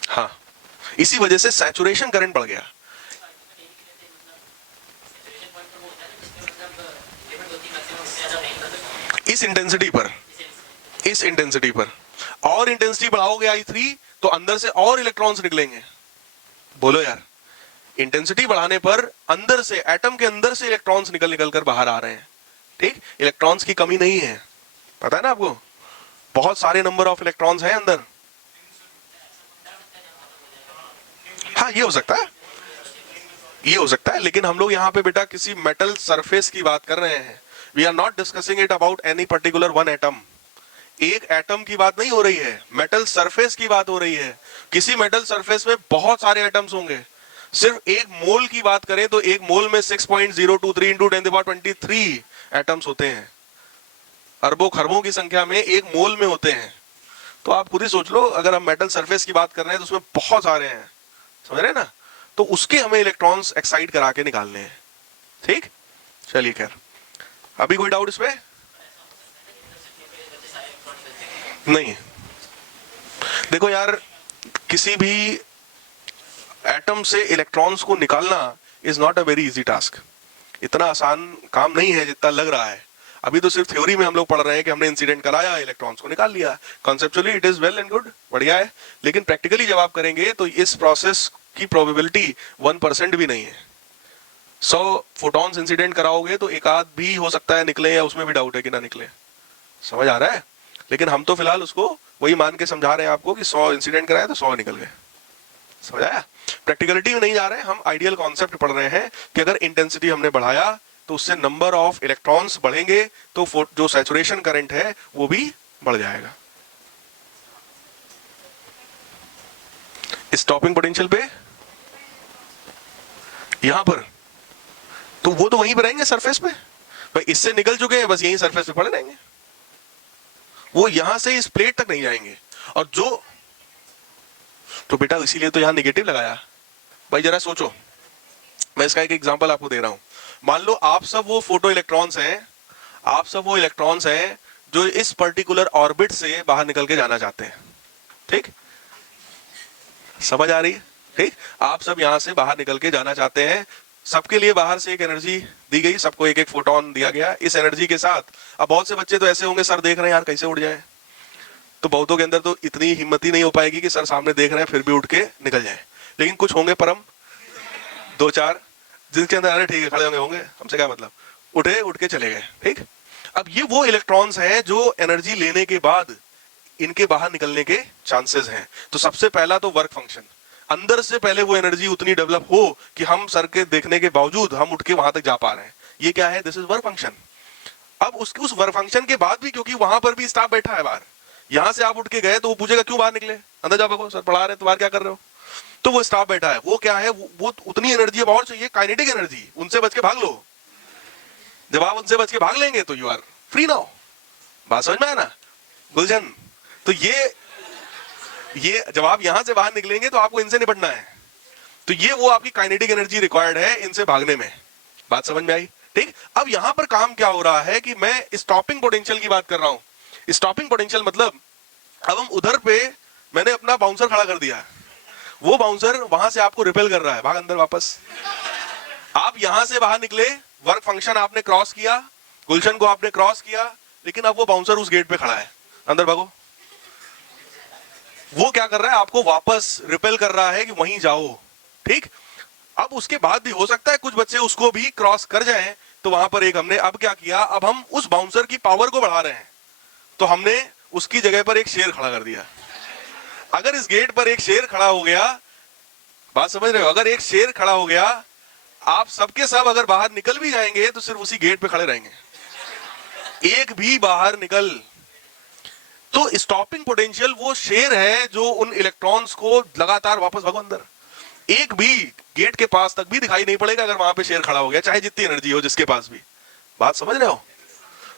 हाँ, इसी वजह से सैचुरेशन करंट बढ़ गया। इस इंटेंसिटी पर और इंटेंसिटी बढ़ाओगे I3 तो अंदर से और इलेक्ट्रॉन्स निकलेंगे। बोलो यार, इंटेंसिटी बढ़ाने पर अंदर से, एटम के अंदर से इलेक्ट्रॉन्स निकल कर बाहर आ रहे हैं, ठीक। इलेक्ट्रॉन्स की कमी नहीं है, पता है ना आपको, बहुत सारे नंबर ऑफ इलेक्ट्रॉन्स हैं अंदर। हाँ, ये हो सकता है, लेकिन हम लोग यहाँ पे बेटा किसी मेटल सरफेस की बात कर रहे हैं। We are not discussing it about any particular one atom. एक एटम की बात नहीं हो रही है, मेटल सरफेस की बात हो रही है। किसी मेटल सरफेस में बहुत सारे एटम्स होंगे। सिर्फ एक मोल की बात करें तो एक मोल में 6.023 × 10⁻23 एटम्स होते हैं। अरबों खरबों की संख्या में एक मोल में होते हैं। तो आप खुद ही सोच लो, अगर हम मेटल सरफेस की बात कर रहे हैं तो उसमें बहुत सारे हैं, समझ रहे हैं ना। तो उसके हमें इलेक्ट्रॉन्स एक्साइट करा के निकालने हैं, ठीक। चलिए, खैर, अभी कोई डाउट इसमें? नहीं, देखो यार, किसी भी एटम से इलेक्ट्रॉन्स को निकालना is not a very easy task. इतना आसान काम नहीं है जितना लग रहा है। अभी तो सिर्फ थ्योरी में हम लोग पढ़ रहे हैं कि हमने इंसिडेंट कराया, इलेक्ट्रॉन्स को निकाल लिया। Conceptually it is well and good, बढ़िया है, लेकिन प्रैक्टिकली जब आप करेंगे तो इस प्रोसेस की प्रोबेबिलिटी 1% भी नहीं है। 100 फोटॉन्स इंसिडेंट कराओगे तो एक आध भी हो सकता है निकले, या उसमें भी डाउट है कि ना निकले। समझ आ रहा है? लेकिन हम तो फिलहाल उसको वही मान के समझा रहे हैं आपको कि 100 इंसिडेंट कराए तो 100 निकल गए। समझ आया? प्रैक्टिकलिटी में नहीं जा रहे हैं हम, आइडियल कॉन्सेप्ट पढ़ रहे हैं कि अगर इंटेंसिटी हमने बढ़ाया तो उससे नंबर ऑफ इलेक्ट्रॉन्स बढ़ेंगे, तो जो सैचुरेशन करंट है वो भी बढ़ जाएगा। स्टॉपिंग पोटेंशियल पे यहां पर तो वो तो वहीं पर रहेंगे सरफेस पे, भाई इससे निकल चुके हैं, बस यहीं सरफेस पे पड़े रहेंगे, वो यहां से इस प्लेट तक नहीं जाएंगे। और जो तो बेटा इसीलिए तो यहां निगेटिव लगाया। भाई जरा सोचो, मैं इसका एक एग्जांपल आपको दे रहा हूं। मान लो आप सब वो फोटो इलेक्ट्रॉन्स हैं, आप सब वो इलेक्ट्रॉन्स हैं जो इस पर्टिकुलर ऑर्बिट से बाहर निकल के जाना चाहते हैं। ठीक, समझ आ रही है? ठीक, आप सब यहां से बाहर निकल के जाना चाहते हैं, सबके लिए बाहर से एक एनर्जी दी गई, सबको एक एक फोटोन दिया गया। इस एनर्जी के साथ अब बहुत से बच्चे तो ऐसे होंगे, सर देख रहे हैं यार कैसे उड़ जाए, तो बहुतों के अंदर तो इतनी हिम्मत ही नहीं हो पाएगी कि सर सामने देख रहे हैं फिर भी उठ के निकल जाए। लेकिन कुछ होंगे परम, दो चार, जिनके अंदर अरे ठीक है खड़े होंगे, हमसे क्या मतलब, उठे, उठ के चले गए। ठीक, अब ये वो इलेक्ट्रॉन्स हैं जो एनर्जी लेने के बाद इनके बाहर निकलने के चांसेस हैं। तो सबसे पहला तो वर्क फंक्शन, अंदर से पहले वो एनर्जी उतनी डेवलप हो कि हम सर के देखने के बावजूद हम उठ के वहां तक जा पा रहे हैं, ये क्या है? This is work function. अब उसके उस वर्क फंक्शन के बाद भी, क्योंकि वहां पर भी स्टाफ बैठा है बाहर, यहां से आप उठ के गए तो वो पूछेगा क्यों बाहर निकले, अंदर जाओ भागो, सर पढ़ा रहे हैं तो बाहर क्या कर रहे हो। तो वो स्टाफ बैठा है, वो क्या है, वो उतनी एनर्जी अब और चाहिए, काइनेटिक एनर्जी, उनसे बच के भाग लो। जब आप उनसे बच के भाग लेंगे तो यू आर फ्री नाउ। बात समझ में आया ना गुलशन? तो ये जब आप यहां से बाहर निकलेंगे तो आपको इनसे निपटना है, तो ये वो आपकी काइनेटिक एनर्जी रिक्वायर्ड है इनसे भागने में। बात समझ में आई? ठीक, अब यहां पर काम क्या हो रहा है कि मैं स्टॉपिंग पोटेंशियल की बात कर रहा हूं। स्टॉपिंग पोटेंशियल मतलब अब हम उधर पे मैंने अपना बाउंसर खड़ा कर दिया, वो बाउंसर वहां से आपको रिपेल कर रहा है, भाग अंदर वापस। आप यहां से बाहर निकले, वर्क फंक्शन आपने क्रॉस किया, गुलशन को आपने क्रॉस किया, लेकिन अब वो बाउंसर उस गेट पे खड़ा है, अंदर भागो। वो क्या कर रहा है, आपको वापस रिपेल कर रहा है कि वहीं जाओ। ठीक, अब उसके बाद भी हो सकता है कुछ बच्चे उसको भी क्रॉस कर जाएं, तो वहां पर एक हमने अब क्या किया, अब हम उस बाउंसर की पावर को बढ़ा रहे हैं, तो हमने उसकी जगह पर एक शेर खड़ा कर दिया। अगर इस गेट पर एक शेर खड़ा हो गया, बात समझ रहे हो, अगर एक शेर खड़ा हो गया, आप सबके सब अगर बाहर निकल भी जाएंगे तो सिर्फ उसी गेट पे खड़े रहेंगे, एक भी बाहर निकल। तो स्टॉपिंग पोटेंशियल वो शेर है जो उन इलेक्ट्रॉन्स को लगातार वापस भगो अंदर, एक भी गेट के पास तक भी दिखाई नहीं पड़ेगा अगर वहां पे शेर खड़ा हो गया, चाहे जितनी एनर्जी हो जिसके पास भी। बात समझ रहे हो?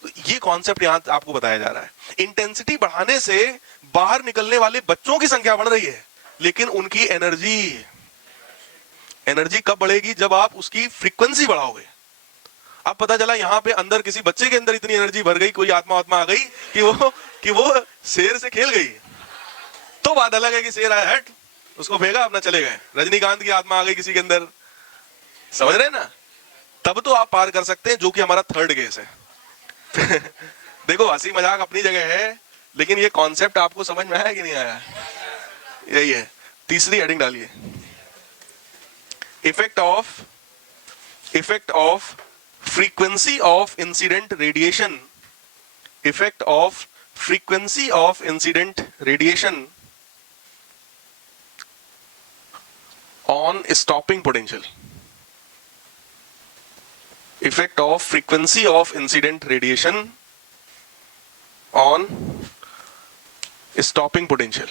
तो ये कॉन्सेप्ट यहां आपको बताया जा रहा है। इंटेंसिटी बढ़ाने से बाहर निकलने वाले बच्चों की संख्या बढ़ रही है, लेकिन उनकी एनर्जी कब बढ़ेगी? जब आप उसकी फ्रीक्वेंसी बढ़ाओगे। अब पता चला यहां पे अंदर किसी बच्चे के अंदर इतनी एनर्जी भर गई, कोई आत्मा आ गई कि वो शेर से खेल गई, तो बात अलग है कि शेर आया, हट, उसको फेंका, अपना चले गए। रजनीकांत की आत्मा आ गई किसी के अंदर, समझ रहे ना? तब तो आप पार कर सकते हैं, जो कि हमारा थर्ड केस है। देखो हंसी मजाक अपनी जगह है, लेकिन ये कॉन्सेप्ट आपको समझ में आया कि नहीं आया? यही है। तीसरी हेडिंग डालिए, effect of frequency of incident radiation, effect of frequency of incident radiation on stopping potential, effect of frequency of incident radiation on stopping potential।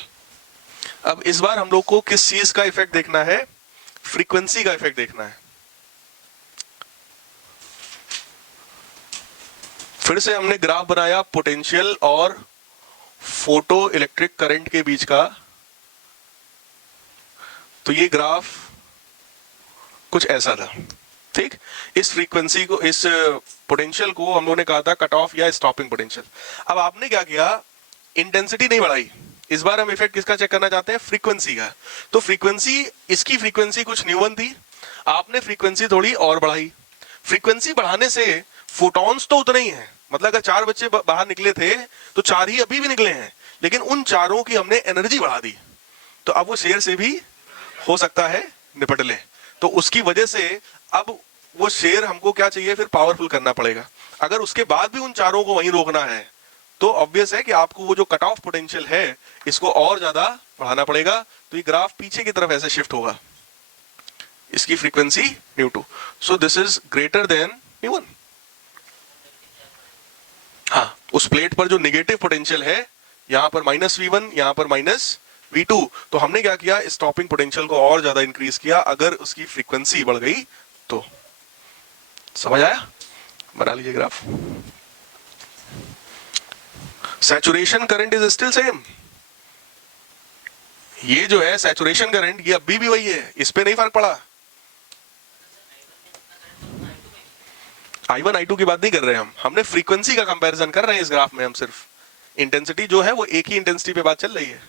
अब इस बार हम लोग को किस चीज का इफेक्ट देखना है? फ्रीक्वेंसी का इफेक्ट देखना है। फिर से हमने ग्राफ बनाया पोटेंशियल और फोटो इलेक्ट्रिक करंट के बीच का। तो ये ग्राफ कुछ ऐसा था, ठीक। इस फ्रीक्वेंसी को, इस पोटेंशियल को हम लोगों ने कहा था कट ऑफ या स्टॉपिंग पोटेंशियल। अब आपने क्या किया, इंटेंसिटी नहीं बढ़ाई, इस बार हम इफेक्ट किसका चेक करना चाहते हैं? फ्रीक्वेंसी का। तो फ्रीक्वेंसी, इसकी फ्रीक्वेंसी कुछ न्यूवन थी, आपने फ्रीक्वेंसी थोड़ी और बढ़ाई। फ्रीक्वेंसी बढ़ाने से फोटॉन्स तो उतने ही हैं, मतलब अगर 4 बच्चे बाहर निकले थे तो 4 ही अभी भी निकले हैं, लेकिन उन चारों की हमने एनर्जी बढ़ा दी, तो अब वो शेर से भी हो सकता है निपट ले। तो उसकी वजह से अब वो शेर हमको क्या चाहिए, फिर पावरफुल करना पड़ेगा। अगर उसके बाद भी उन चारों को वहीं रोकना है तो ऑब्वियस है कि आपको वो जो कट ऑफ पोटेंशियल है इसको और ज्यादा बढ़ाना पड़ेगा। तो ये ग्राफ पीछे की तरफ ऐसे शिफ्ट होगा, इसकी frequency ν2, so this is greater than ν1। हाँ, उस प्लेट पर जो नेगेटिव पोटेंशियल है, यहां पर -V1, यहां पर -V2, तो हमने क्या किया, स्टॉपिंग पोटेंशियल को और ज्यादा इंक्रीज किया अगर उसकी फ्रीक्वेंसी बढ़ गई तो। समझ आया? बना लीजिए graph. Saturation current is still same, ये जो है सैचुरेशन करंट ये अभी भी वही है, इस पे नहीं फर्क पड़ा। I1 I2 की बात नहीं कर रहे हैं हमने फ्रीक्वेंसी का कंपैरिजन कर रहे हैं इस ग्राफ में। हम सिर्फ इंटेंसिटी जो है वो एक ही इंटेंसिटी पे बात चल रही है,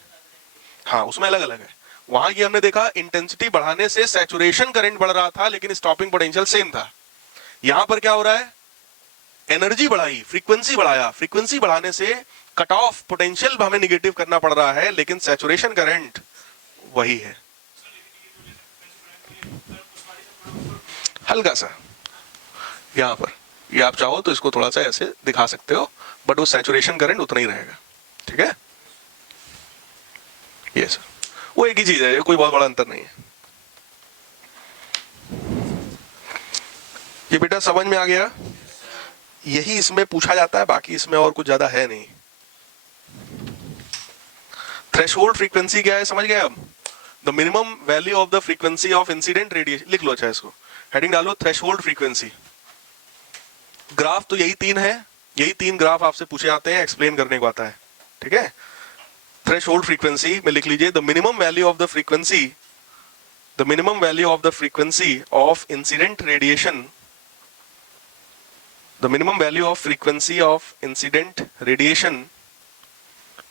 हाँ उसमें अलग अलग है। वहां ये हमने देखा इंटेंसिटी बढ़ाने से सैचुरेशन करंट बढ़ रहा था लेकिन स्टॉपिंग पोटेंशियल सेम था। यहां पर क्या हो रहा है, एनर्जी बढ़ाई, फ्रीक्वेंसी बढ़ाया, फ्रीक्वेंसी बढ़ाने से कट ऑफ पोटेंशियल हमें निगेटिव करना पड़ रहा है लेकिन सैचुरेशन करंट वही है, हल्का सा। यहां पर ये आप चाहो तो इसको थोड़ा सा ऐसे दिखा सकते हो, बट वो सैचुरेशन करंट उतना ही रहेगा। ठीक है, ये सर वो एक ही चीज है, कोई बहुत बड़ा अंतर नहीं है। ये बेटा समझ में आ गया? यही इसमें पूछा जाता है, बाकी इसमें और कुछ ज्यादा है नहीं। थ्रेशोल्ड फ्रीक्वेंसी क्या है समझ गए अब? The minimum value of the frequency of incident radiation. लिख लो अच्छा, इसको हेडिंग डालो थ्रेशोल्ड फ्रीक्वेंसी। ग्राफ तो यही 3 है, यही 3 ग्राफ आपसे पूछे जाते हैं, एक्सप्लेन करने को आता है। ठीक है, थ्रेशोल्ड फ्रीक्वेंसी में लिख लीजिए the minimum value of the frequency, the minimum value of the frequency of incident radiation, the minimum value of frequency of incident radiation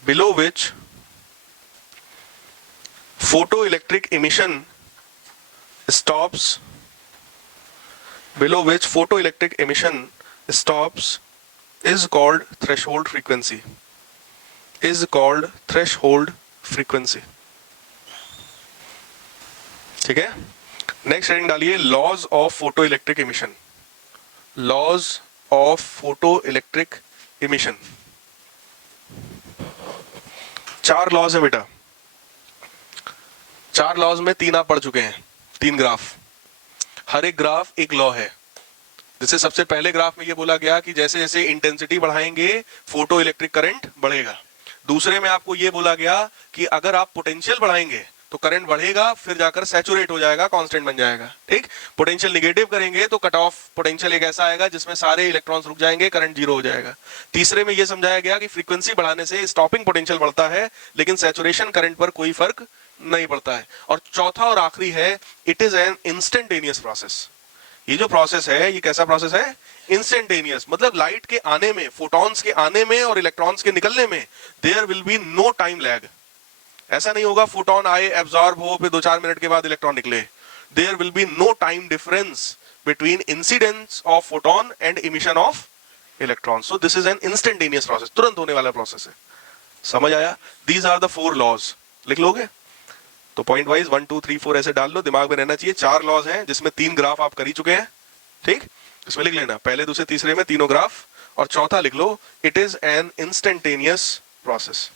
below which photoelectric emission stops, below which photoelectric emission stops is called threshold frequency, is called threshold frequency। ठीक है, next heading डालिए laws of photo electric emission, laws of photo electric emission. 4 laws है बेटा, 4 laws में 3 आप पढ़ चुके हैं, 3 ग्राफ, हर एक ग्राफ एक लॉ है। जैसे सबसे पहले ग्राफ में ये बोला गया कि जैसे जैसे इंटेंसिटी बढ़ाएंगे फोटो इलेक्ट्रिक करंट बढ़ेगा। दूसरे में आपको ये बोला गया कि अगर आप पोटेंशियल बढ़ाएंगे तो करंट बढ़ेगा, फिर जाकर सैचुरेट हो जाएगा, कांस्टेंट बन जाएगा। ठीक, पोटेंशियल नेगेटिव करेंगे तो कट ऑफ पोटेंशियल एक ऐसा आएगा जिसमें सारे इलेक्ट्रॉन्स रुक जाएंगे, करंट 0 हो जाएगा। तीसरे में यह समझाया गया कि फ्रीक्वेंसी बढ़ाने से स्टॉपिंग पोटेंशियल बढ़ता है लेकिन सैचुरेशन करंट पर कोई फर्क नहीं पड़ता है। और चौथा और आखिरी है it is an instantaneous process. ये जो प्रोसेस है ये कैसा प्रोसेस है, इंस्टेंटेनियस, मतलब लाइट के आने में, फोटॉन्स के आने में और इलेक्ट्रॉन्स के निकलने में there will be no time lag. ऐसा नहीं होगा फोटोन आए, एब्जॉर्ब हो, फिर 2-4 मिनट के बाद इलेक्ट्रॉन निकले। There will be no time difference between incidence of photon and emission of electron. So this is an instantaneous process, तुरंत होने वाला प्रोसेस है। समझ आया? These are the 4 laws. लिख लोगे तो पॉइंट वाइज 1 2 3 4 ऐसे डाल लो, दिमाग में रहना चाहिए। 4 लॉज हैं जिसमें 3 ग्राफ आप कर ही चुके हैं। ठीक, इसमें लिख लेना पहले दूसरे तीसरे में तीनों ग्राफ, और चौथा लिख लो it is an instantaneous process,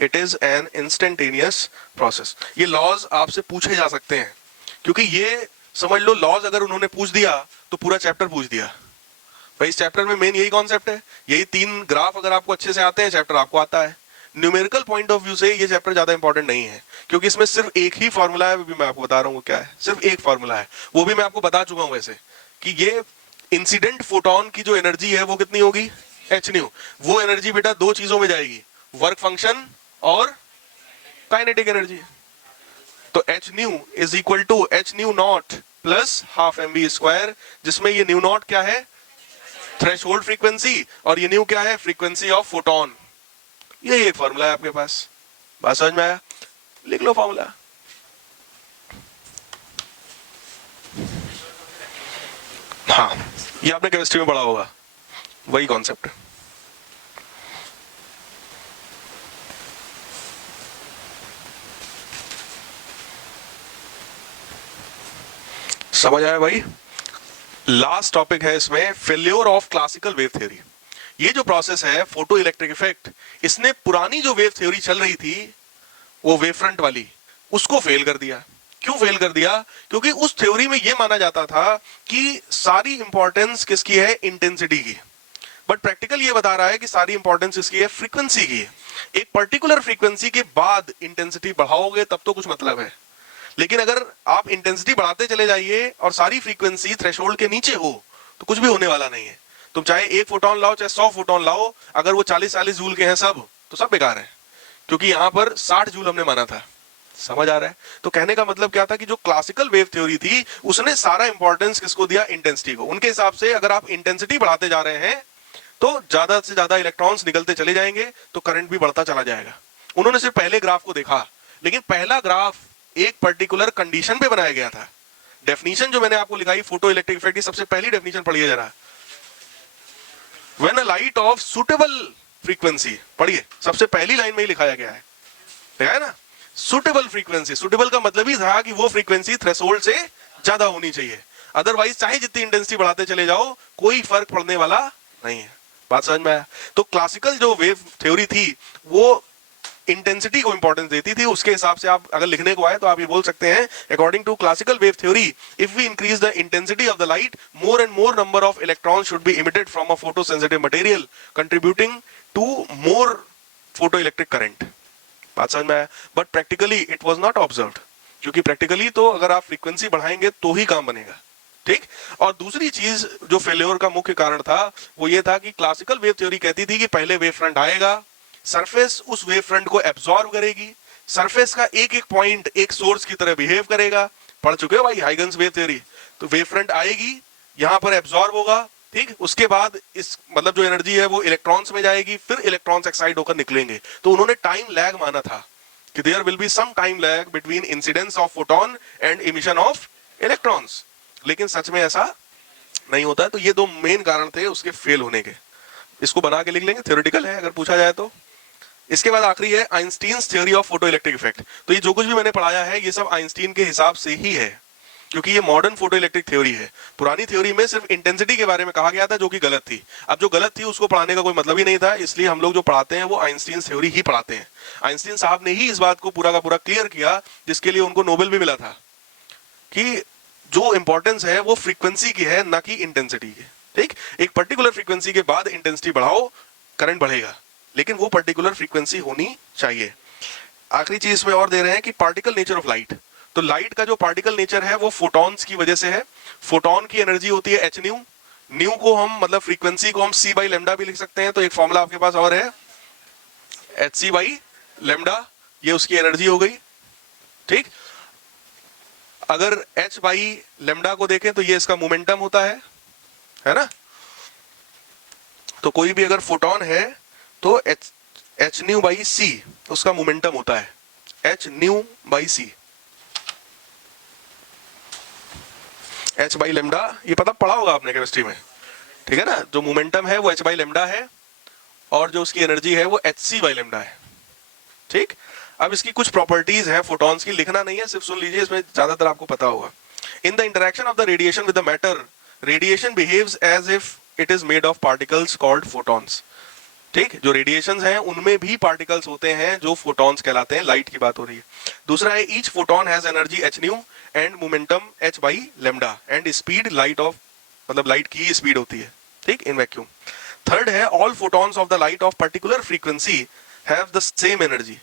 it is an instantaneous process. ये लॉज आपसे पूछे जा सकते हैं, क्योंकि ये समझ लो लॉज अगर उन्होंने पूछ दिया तो पूरा चैप्टर पूछ दिया। भाई इस चैप्टर में मेन यही कॉन्सेप्ट है, यही 3 ग्राफ अगर आपको अच्छे से आते हैं चैप्टर आपको आता है। न्यूमेरिकल पॉइंट ऑफ व्यू से ये चैप्टर ज्यादा इंपॉर्टेंट नहीं है, क्योंकि इसमें सिर्फ एक ही फॉर्मूला है, वो भी मैं आपको बता रहा हूँ क्या है, सिर्फ एक फॉर्मूला है, वो भी मैं आपको बता चुका हूँ वैसे, कि ये इंसिडेंट फोटोन की जो एनर्जी है वो कितनी होगी, hν। वो एनर्जी बेटा 2 चीजों में जाएगी, वर्क फंक्शन और काइनेटिक एनर्जी। तो hν is equal to hν naught plus half mv², जिसमें ये न्यू नॉट क्या है, थ्रेशोल्ड फ्रीक्वेंसी, और ये न्यू क्या है, फ्रीक्वेंसी ऑफ फोटोन। ये एक फॉर्मूला है आपके पास। बात समझ में आया? लिख लो फॉर्मूला। हाँ, ये आपने केमिस्ट्री में पढ़ा होगा, वही कॉन्सेप्ट। समझ आया भाई? लास्ट टॉपिक है इसमें, failure of classical wave theory. ये जो प्रोसेस है फोटो इलेक्ट्रिक इफेक्ट, इसने पुरानी जो वेव थ्योरी चल रही थी वो वेव फ्रंट वाली, उसको फेल कर दिया। क्यों फेल कर दिया? क्योंकि उस थ्योरी में यह माना जाता था कि सारी इंपॉर्टेंस किसकी है? इंटेंसिटी की। बट प्रैक्टिकल ये बता रहा है कि सारी इंपॉर्टेंस इसकी है फ्रीक्वेंसी की। एक पर्टिकुलर फ्रीक्वेंसी के बाद इंटेंसिटी बढ़ाओगे तब तो कुछ मतलब है, लेकिन अगर आप इंटेंसिटी बढ़ाते चले जाइए और सारी फ्रीक्वेंसी थ्रेशोल्ड के नीचे हो तो कुछ भी होने वाला नहीं है। तुम चाहे 1 फोटोन लाओ चाहे 100 फोटोन लाओ, अगर वो 40-40 जूल के हैं सब, तो सब बेकार है, क्योंकि यहां पर 60 जूल हमने माना था। समझ आ रहा है? तो कहने का मतलब क्या था कि जो क्लासिकल वेव थ्योरी थी उसने सारा इंपॉर्टेंस किसको दिया? इंटेंसिटी को। उनके हिसाब से अगर आप इंटेंसिटी बढ़ाते जा रहे हैं तो ज्यादा से ज्यादा इलेक्ट्रॉन्स निकलते चले जाएंगे, तो करंट भी बढ़ता चला जाएगा। उन्होंने सिर्फ पहले ग्राफ को देखा, लेकिन पहला ग्राफ एक पर्टिकुलर कंडीशन पे बनाया गया था। डेफिनेशन जो मैंने आपको लिखाई फोटो इलेक्ट्रिक इफेक्ट की, सबसे पहली डेफिनेशन पढ़िए जरा। When a light of suitable frequency, पढ़िए, सबसे पहली लाइन में ही लिखाया गया है, देखा है ना? Suitable frequency. सुटेबल का मतलब ही था कि वो फ्रीक्वेंसी थ्रेशोल्ड से ज्यादा होनी चाहिए, अदरवाइज चाहे जितनी इंटेंसिटी बढ़ाते चले जाओ कोई फर्क पड़ने वाला नहीं है। बात समझ में आया? तो क्लासिकल जो वेव थ्योरी थी वो इंटेंसिटी को इंपॉर्टेंस देती थी। उसके हिसाब से आप अगर लिखने को आए तो आप ये बोल सकते हैं, according to classical wave theory, if we increase the intensity of the light, more and more number of electrons should be emitted from a photo sensitive material, contributing to more photo electric current. बात समझ में आया? But practically it was not observed, क्योंकि practically तो अगर आप frequency बढ़ाएंगे तो ही काम बनेगा। ठीक। और दूसरी चीज जो फेल्योर का मुख्य कारण था वो ये था कि क्लासिकल वेव थ्योरी कहती थी कि पहले वेव फ्रंट आएगा, सरफेस उस वेव फ्रंट को एब्सॉर्ब करेगी, सरफेस का एक एक पॉइंट एक सोर्स की तरह बिहेव करेगा। पढ़ चुके हो भाई हाइगन्स वेव थ्योरी? तो वेव फ्रंट आएगी, यहां पर एब्सॉर्ब होगा, ठीक, उसके बाद इस मतलब जो एनर्जी है वो इलेक्ट्रॉन्स में जाएगी, फिर इलेक्ट्रॉन्स एक्साइट होकर निकलेंगे। तो उन्होंने टाइम लैग माना था कि there will be some time lag between incidence of photon and emission of electrons, लेकिन सच में ऐसा नहीं होता है। तो ये दो मेन कारण थे उसके फेल होने के। इसको बना के लिख लेंगे, थ्योरेटिकल है अगर पूछा जाए तो। इसके बाद आखिरी है Einstein's theory of photo electric effect. तो ये जो कुछ भी मैंने पढ़ाया है ये सब आइंस्टीन के हिसाब से ही है, क्योंकि ये मॉडर्न फोटो इलेक्ट्रिक थ्योरी है। पुरानी थ्योरी में सिर्फ इंटेंसिटी के बारे में कहा गया था जो कि गलत थी। अब जो गलत थी उसको पढ़ाने का कोई मतलब ही नहीं था, इसलिए हम लोग जो पढ़ाते हैं वो आइंस्टीन थ्योरी ही पढ़ाते हैं। आइंस्टीन साहब ने ही इस बात को पूरा का पूरा क्लियर किया, जिसके लिए उनको नोबेल भी मिला था, कि जो इंपॉर्टेंस है वो फ्रीक्वेंसी की है, ना कि इंटेंसिटी की। ठीक, एक पर्टिकुलर फ्रीक्वेंसी के बाद इंटेंसिटी बढ़ाओ, करंट बढ़ेगा, लेकिन वो पर्टिकुलर फ्रीक्वेंसी होनी चाहिए। आखिरी चीज में और दे रहे हैं कि पार्टिकल नेचर ऑफ लाइट। तो लाइट का जो पार्टिकल नेचर है वो फोटॉन्स की वजह से है। फोटोन की एनर्जी होती है एच न्यू, न्यू को हम मतलब फ्रीक्वेंसी को हम सी बाई लेमडा भी लिख सकते हैं। तो एक फॉर्मूला आपके पास और है, एच सी बाई लेमडा, ये उसकी एनर्जी हो गई। ठीक, अगर h बाई लेमडा को देखें तो ये इसका मोमेंटम होता है ना? तो कोई भी अगर फोटोन है तो एच न्यू बाई सी उसका मोमेंटम होता है, h nu by c, h by lambda, ये पता पढ़ा होगा आपने केमिस्ट्री में, ठीक है ना? जो मोमेंटम है वो एच बाई लेमडा है और जो उसकी एनर्जी है वो एच सी बाई लेमडा है। ठीक, अब इसकी कुछ प्रॉपर्टीज है फोटॉन्स की, लिखना नहीं है, सिर्फ सुन लीजिए, इसमें ज्यादातर आपको पता होगा। In the interaction of the radiation with the matter, radiation behaves as if it is made of particles called photons. ठीक, जो रेडिएशंस हैं उनमें भी पार्टिकल्स होते हैं जो फोटॉन्स कहलाते हैं। लाइट की बात हो रही है। दूसरा है each photon has energy h nu and momentum h by lambda and speed light of, मतलब लाइट की स्पीड होती है, ठीक, इन वैक्यूम। थर्ड है all photons of the light of particular frequency have the same energy,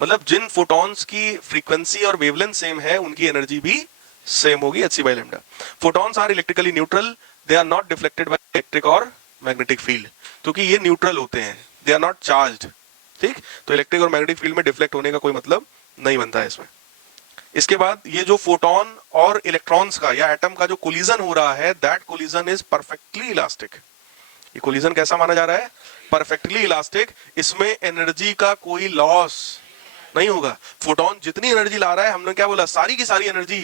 मतलब जिन फोटॉन्स की फ्रीक्वेंसी और वेवलेंथ सेम है उनकी एनर्जी भी सेम होगी, h c by lambda. Photons are electrically neutral, they are not deflected by electric और मैग्नेटिक फील्ड, क्योंकि ये न्यूट्रल होते हैं, दे आर नॉट चार्ज्ड। ठीक, तो इलेक्ट्रिक और मैग्नेटिक फील्ड में डिफ्लेक्ट होने का कोई मतलब नहीं बनता है इसमें। इसके बाद ये जो फोटोन और इलेक्ट्रॉन्स का या एटम का जो कोलिजन हो रहा है, that collision is perfectly elastic. ये कोलिजन कैसा माना जा रहा है? Perfectly elastic. इसमें एनर्जी का कोई लॉस नहीं होगा। फोटोन जितनी एनर्जी ला रहा है, हमने क्या बोला, सारी की सारी एनर्जी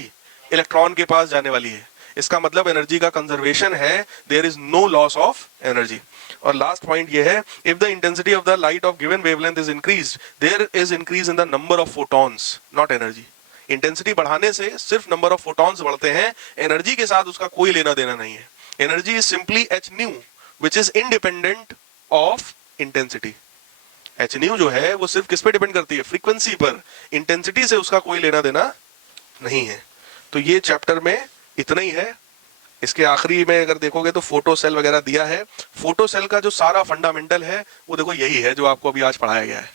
इलेक्ट्रॉन के पास जाने वाली है। इसका मतलब एनर्जी का कंजर्वेशन है, there is no loss of energy. और लास्ट पॉइंट ये है, if the intensity of the light of given wavelength is increased, there is increase in the number of photons, not energy. Intensity बढ़ाने से सिर्फ number of photons बढ़ते हैं, energy के साथ उसका कोई लेना देना नहीं है। Energy is simply H new which is independent of intensity. H new जो है वो सिर्फ किस पे डिपेंड करती है, फ्रीक्वेंसी पर, इंटेंसिटी से उसका कोई लेना देना नहीं है। तो ये चैप्टर में इतना ही है। इसके आखिरी में अगर देखोगे तो फोटो सेल वगैरह दिया है। फोटो सेल का जो सारा फंडामेंटल है वो देखो यही है जो आपको अभी आज पढ़ाया गया है।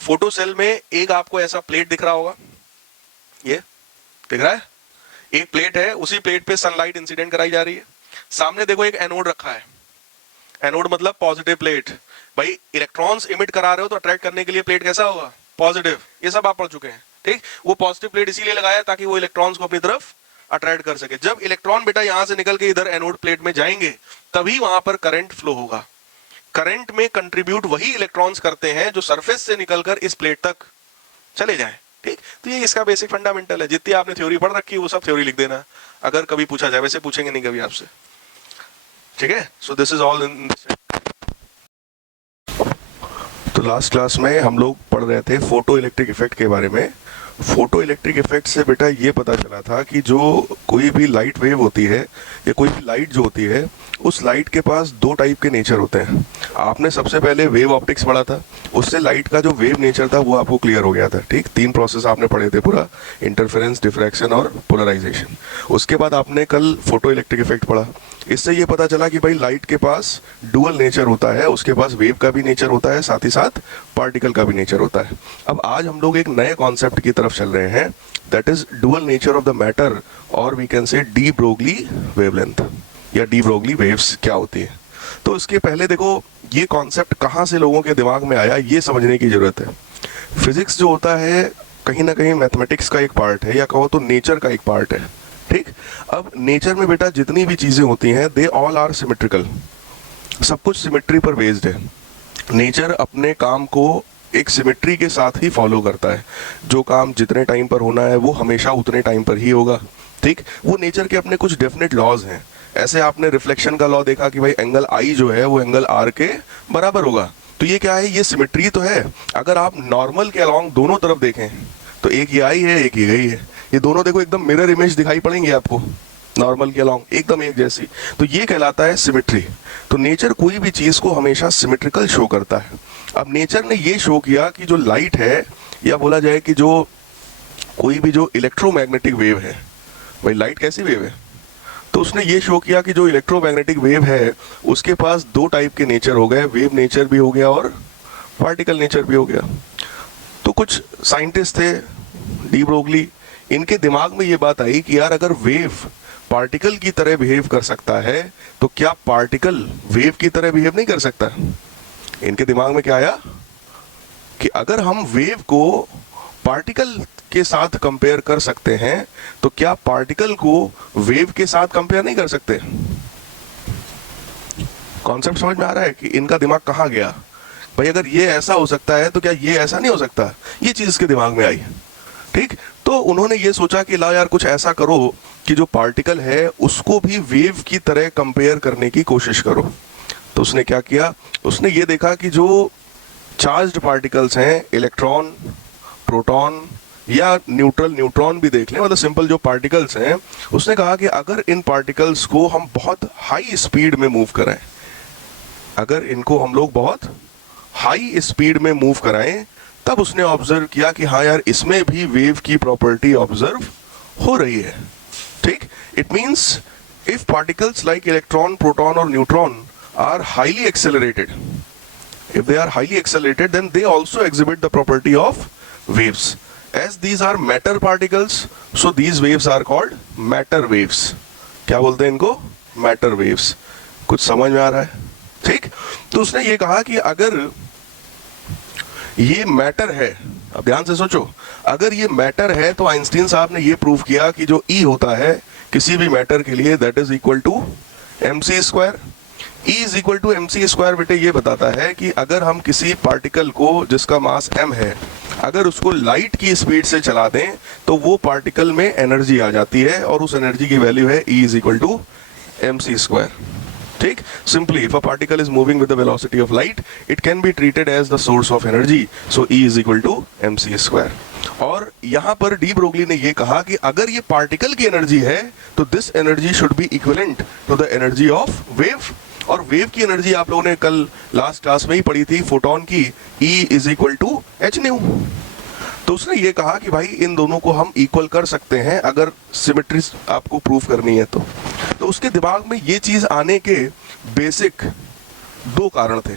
फोटो सेल में एक आपको ऐसा प्लेट दिख रहा होगा, ये दिख रहा है, एक प्लेट है, उसी प्लेट पे सनलाइट इंसिडेंट कराई जा रही है। सामने देखो एक एनोड रखा है, एनोड मतलब पॉजिटिव प्लेट। भाई इलेक्ट्रॉन्स इमिट करा रहे हो तो अट्रैक्ट करने के लिए प्लेट कैसा होगा, पॉजिटिव। ये सब आप पढ़ चुके हैं, ठीक। वो पॉजिटिव प्लेट इसीलिए लगाया ताकि वो इलेक्ट्रॉन्स को अपनी तरफ अट्रैक्ट कर सके। जब इलेक्ट्रॉन बेटा यहां से निकल के इधर एनोड प्लेट में जाएंगे तभी वहां पर करंट फ्लो होगा। करंट में कंट्रीब्यूट वही इलेक्ट्रॉन्स करते हैं जो सरफेस से निकलकर इस प्लेट तक चले जाएं, ठीक। तो ये इसका बेसिक फंडामेंटल है। जितनी आपने थ्योरी पढ़ रखी है वो सब थ्योरी लिख देना अगर कभी पूछा जाए, वैसे पूछेंगे नहीं कभी आपसे, ठीक है। सो this is all in this. तो लास्ट क्लास में हम लोग पढ़ रहे थे फोटो इलेक्ट्रिक इफेक्ट के बारे में। फोटो इलेक्ट्रिक इफेक्ट से बेटा ये पता चला था कि जो कोई भी लाइट वेव होती है या कोई भी लाइट जो होती है, उस लाइट के पास दो टाइप के नेचर होते हैं। आपने सबसे पहले वेव ऑप्टिक्स पढ़ा था, उससे लाइट का जो वेव नेचर था वो आपको क्लियर हो गया था, ठीक। 3 प्रोसेस आपने पढ़े थे पूरा, इंटरफेरेंस, डिफ्रैक्शन और पोलराइजेशन। उसके बाद आपने कल फोटो इलेक्ट्रिक इफेक्ट पढ़ा। इससे ये पता चला कि भाई लाइट के पास डुअल नेचर होता है, उसके पास वेव का भी नेचर होता है, साथ ही साथ पार्टिकल का भी नेचर होता है। अब आज हम लोग एक नए कॉन्सेप्ट की तरफ चल रहे हैं, that is dual nature of the matter, और we can say de Broglie wavelength या डी ब्रोगली वेव्स क्या होती है। तो इसके पहले देखो ये कॉन्सेप्ट कहाँ से लोगों के दिमाग में आया, ये समझने की जरूरत है। फिजिक्स जो होता है कहीं ना कहीं मैथमेटिक्स का एक पार्ट है, या कहो तो नेचर का एक पार्ट है, ठीक। अब नेचर में बेटा जितनी भी चीजें होती हैं दे ऑल आर सिमेट्रिकल, सब कुछ सिमेट्री पर बेस्ड है। नेचर अपने काम को एक सिमेट्री के साथ ही फॉलो करता है। जो काम जितने टाइम पर होना है वो हमेशा उतने टाइम पर ही होगा, ठीक। वो नेचर के अपने कुछ डेफिनेट लॉज हैं। ऐसे आपने रिफ्लेक्शन का लॉ देखा कि भाई एंगल आई जो है वो एंगल आर के बराबर होगा। तो ये क्या है, ये सिमेट्री तो है। अगर आप नॉर्मल के अलॉन्ग दोनों तरफ देखें तो एक ये आई है, एक ये गई है, ये दोनों देखो एकदम मिरर इमेज दिखाई पड़ेंगे आपको, नॉर्मल के अलॉन्ग एकदम एक जैसी। तो ये कहलाता है सिमेट्री। तो नेचर कोई भी चीज को हमेशा सिमेट्रिकल शो करता है। अब नेचर ने ये शो किया कि जो लाइट है, या बोला जाए कि जो कोई भी जो इलेक्ट्रोमैग्नेटिक वेव है, भाई लाइट कैसी वेव है, तो उसने ये शो किया कि जो इलेक्ट्रोमैग्नेटिक वेव है उसके पास दो टाइप के नेचर हो गए, वेव नेचर भी हो गया और पार्टिकल नेचर भी हो गया। तो कुछ साइंटिस्ट थे, डी ब्रोगली, इनके दिमाग में ये बात आई कि यार अगर वेव पार्टिकल की तरह बिहेव कर सकता है तो क्या पार्टिकल वेव की तरह बिहेव नहीं कर सकता। इनके दिमाग में क्या आया कि अगर हम वेव को पार्टिकल के साथ कंपेयर कर सकते हैं तो क्या पार्टिकल को वेव के साथ कंपेयर नहीं कर सकते। कॉन्सेप्ट समझ में आ रहा है कि इनका दिमाग कहाँ गया। भाई अगर ये ऐसा हो सकता है तो क्या ये ऐसा नहीं हो सकता, ये चीज इसके दिमाग में आई, ठीक। तो उन्होंने ये सोचा कि ला यार कुछ ऐसा करो कि जो पार्टिकल है उसको भी वेव की तरह कंपेयर करने की कोशिश करो। तो उसने क्या किया, उसने ये देखा कि जो चार्ज्ड पार्टिकल्स हैं, इलेक्ट्रॉन, प्रोटॉन या न्यूट्रल, न्यूट्रॉन भी देख लें, मतलब सिंपल जो पार्टिकल्स हैं, उसने कहा कि अगर इन पार्टिकल्स को हम बहुत हाई स्पीड में मूव कराएं, अगर इनको हम लोग बहुत हाई स्पीड में मूव कराएं, तब उसने ऑब्जर्व किया कि हाँ यार इसमें भी वेव की प्रॉपर्टी ऑब्जर्व हो रही है, ठीक। It means if particles like electron, proton और neutron are highly accelerated, if they are highly accelerated then they also exhibit the property of waves. As these are matter particles, so these waves are called matter waves. क्या बोलते हैं इनको, matter waves। कुछ समझ में आ रहा है, ठीक। तो उसने ये कहा कि अगर ये मैटर है, अब ध्यान से सोचो, अगर ये मैटर है तो आइंस्टीन साहब ने ये प्रूव किया कि जो E होता है किसी भी मैटर के लिए that is equal to mc²। E is equal to mc² बेटे ये बताता है कि अगर हम किसी पार्टिकल को जिसका मास m है अगर उसको लाइट की स्पीड से चला दें तो वो पार्टिकल में एनर्जी आ जाती है और उस एनर्जी की वैल्यू है E is equal to mc²। ठीक, simply if a particle is moving with the velocity of light it can be treated as the source of energy, so E is equal to mc²। और यहां पर de Broglie ने ये कहा कि अगर ये पार्टिकल की एनर्जी है तो this energy should be equivalent to the energy of wave. और वेव की एनर्जी आप लोगों ने कल लास्ट क्लास में ही पढ़ी थी, फोटोन की, E is equal to h nu. तो उसने ये कहा कि भाई इन दोनों को हम इक्वल कर सकते हैं अगर सिमेट्री आपको प्रूव करनी है तो उसके दिमाग में ये चीज आने के बेसिक दो कारण थे।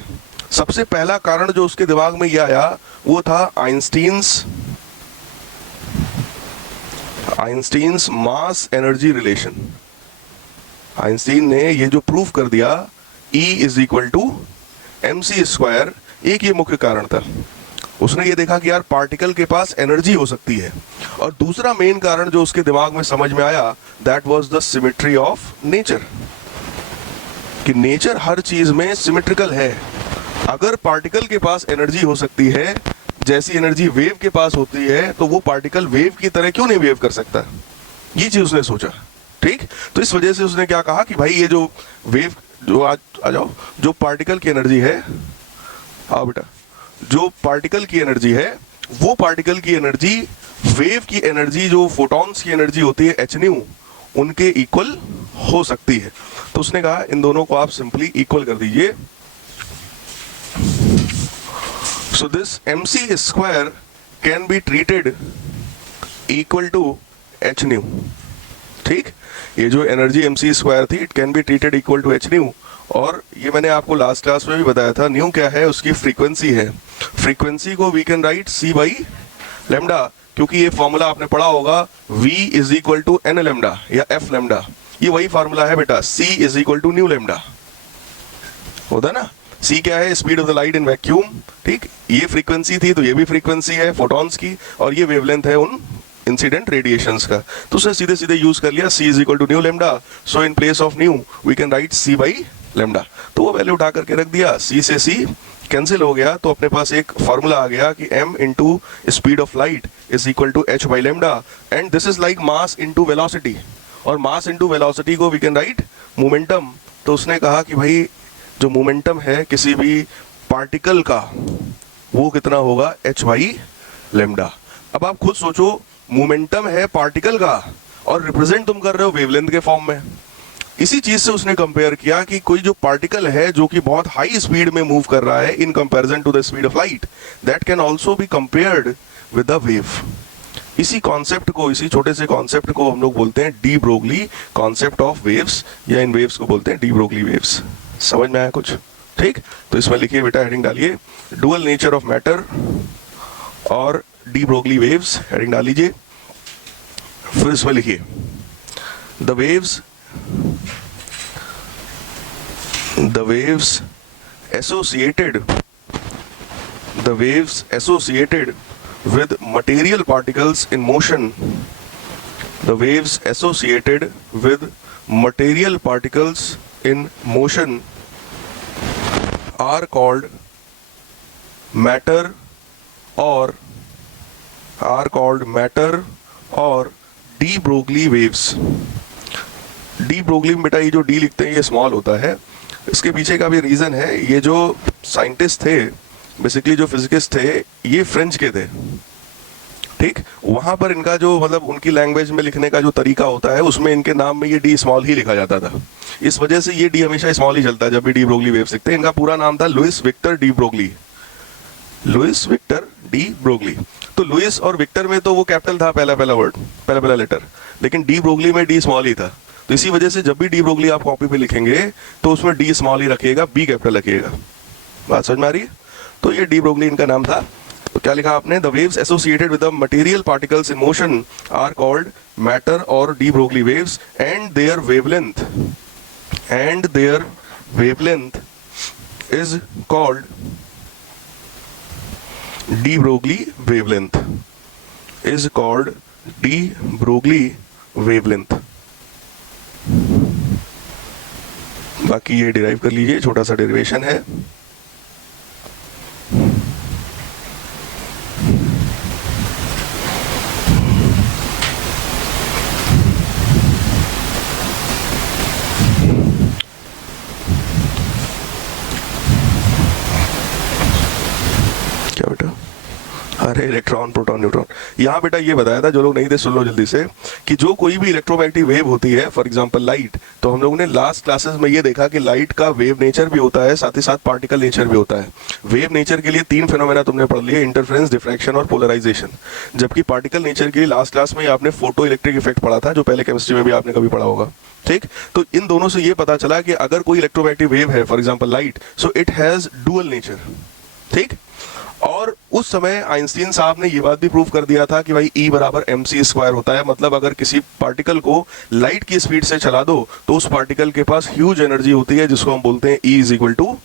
सबसे पहला कारण जो उसके दिमाग में ये आया वो था Einstein's mass energy relation. Einstein ने ये जो प्रूव कर दिया E is equal to mc², एक ये मुख्य कारण था। उसने ये देखा कि यार पार्टिकल के पास एनर्जी हो सकती है। और दूसरा मेन कारण जो उसके दिमाग में समझ में आया that was the symmetry of nature, कि नेचर हर चीज में सिमेट्रिकल है। अगर पार्टिकल के पास एनर्जी हो सकती है जैसी एनर्जी वेव के पास होती है तो वो पार्टिकल वेव की तरह क्यों नहीं वेव कर सकता, ये चीज उसने सोचा। ठीक, तो इस वजह से उसने क्या कहा कि भाई ये जो वेव जो आ जाओ जो पार्टिकल की एनर्जी है, आओ बेटा, जो पार्टिकल की एनर्जी है वो पार्टिकल की एनर्जी वेव की एनर्जी जो फोटॉन्स की एनर्जी होती है h न्यू उनके इक्वल हो सकती है। तो उसने कहा इन दोनों को आप सिंपली इक्वल कर दीजिए। So this mc² can be treated equal to h nu. ठीक, ये जो एनर्जी mc² थी it can be treated equal to h nu. और ये मैंने आपको लास्ट क्लास में भी बताया था, न्यू क्या है, उसकी फ्रीक्वेंसी है। फ्रीक्वेंसी को we can write c by lambda, क्योंकि ये फॉर्मूला आपने पढ़ा होगा v is equal to n lambda या f लेमडा, ये वही फॉर्मूला है बेटा, c is equal to nu lambda होता ना। c क्या है, speed of the light in vacuum. ठीक, ये फ्रीक्वेंसी थी तो ये भी फ्रीक्वेंसी है फोटॉन्स की, और ये वेवलेंथ है उन इंसिडेंट रेडिएशंस का। तो उसे सीधे सीधे यूज कर लिया, c is equal to nu lambda, so in place of nu we can write c by lambda. तो वो वैल्यू उठा करके रख दिया, c से c कैंसिल हो गया, तो अपने पास एक फॉर्मूला आ गया कि m into speed of light is equal to h by lambda, and this is like mass into velocity, और मास इंटू वेलोसिटी को वी कैन राइट मोमेंटम। तो उसने कहा कि भाई जो मोमेंटम है किसी भी पार्टिकल का वो कितना होगा, h बाई लेमडा। अब आप खुद सोचो, मोमेंटम है पार्टिकल का और रिप्रेजेंट तुम कर रहे हो वेवलेंथ के फॉर्म में। इसी चीज से उसने कंपेयर किया कि कोई जो पार्टिकल है जो कि बहुत हाई स्पीड में मूव कर रहा है in comparison to the speed of light, that can also be compared with the wave. इसी कॉन्सेप्ट को, इसी छोटे से कॉन्सेप्ट को हम लोग बोलते हैं de Broglie concept of waves, या इन वेव्स को बोलते हैं डी ब्रोगली वेव्स। समझ में आया कुछ? ठीक, तो इसमें लिखिए बेटा, हेडिंग डालिए डुअल नेचर ऑफ मैटर और डी ब्रोगली वेव्स, हेडिंग डाल लीजिए। फिर इसमें लिखिए the waves associated with material particles in motion, the waves associated with material particles in motion are called matter or de Broglie waves। De Broglie में बेटा ये जो डी लिखते हैं ये स्मॉल होता है, इसके पीछे का भी रीजन है। ये जो साइंटिस्ट थे, बेसिकली जो फिजिकिस्ट थे, ये फ्रेंच के थे। ठीक, वहां पर इनका जो मतलब उनकी लैंग्वेज में लिखने का जो तरीका होता है उसमें इनके नाम में ये डी स्मॉल ही लिखा जाता था। इस वजह से ये डी हमेशा स्मॉल ही चलता है जब भी डी ब्रोगली वेव लिखते हैं। इनका पूरा नाम था Louis Victor de Broglie, Louis Victor de Broglie. तो लुइस और विक्टर में तो वो कैपिटल था, पहला वर्ड, पहला लेटर, लेकिन डी ब्रोगली में डी स्मॉल ही था। तो इसी वजह से जब भी डी ब्रोगली आप कॉपी पे लिखेंगे तो उसमें डी स्मॉल ही रखिएगा, बी कैपिटल रखिएगा। बात समझ में आ रही है? तो ये डी ब्रोगली इनका नाम था। तो क्या लिखा आपने, the waves associated with the material particles in motion are called matter और de Broglie waves, and their wavelength is called de Broglie wavelength. बाकी ये डिराइव कर लीजिए, छोटा सा डेरिवेशन है। अरे इलेक्ट्रॉन प्रोटॉन न्यूट्रॉन, यहाँ बेटा ये बताया था, जो लोग नहीं थे सुन लो जल्दी से, कि जो कोई भी इलेक्ट्रोमैग्नेटिक वेव होती है, फॉर एग्जांपल लाइट, तो हम लोगों ने लास्ट क्लासेस में ये देखा कि लाइट का वेव नेचर भी होता है, साथ ही साथ पार्टिकल नेचर भी होता है। वेव नेचर के लिए 3 फेनोमेना तुमने पढ़ लिए, इंटरफेरेंस, डिफ्रैक्शन और पोलराइजेशन। जबकि पार्टिकल नेचर के लिए लास्ट क्लास में आपने फोटो इलेक्ट्रिक इफेक्ट पढ़ा था, जो पहले केमिस्ट्री में भी आपने कभी पढ़ा होगा। ठीक, तो इन दोनों से ये पता चला कि अगर कोई इलेक्ट्रोमैग्नेटिक वेव है, for example light, so it has dual nature. ठीक, और उस समय आइंस्टीन साहब ने ये बात भी प्रूव कर दिया था कि भाई E बराबर mc² होता है। मतलब अगर किसी पार्टिकल को लाइट की स्पीड से चला दो तो उस पार्टिकल के पास ह्यूज एनर्जी होती है, जिसको हम बोलते हैं E =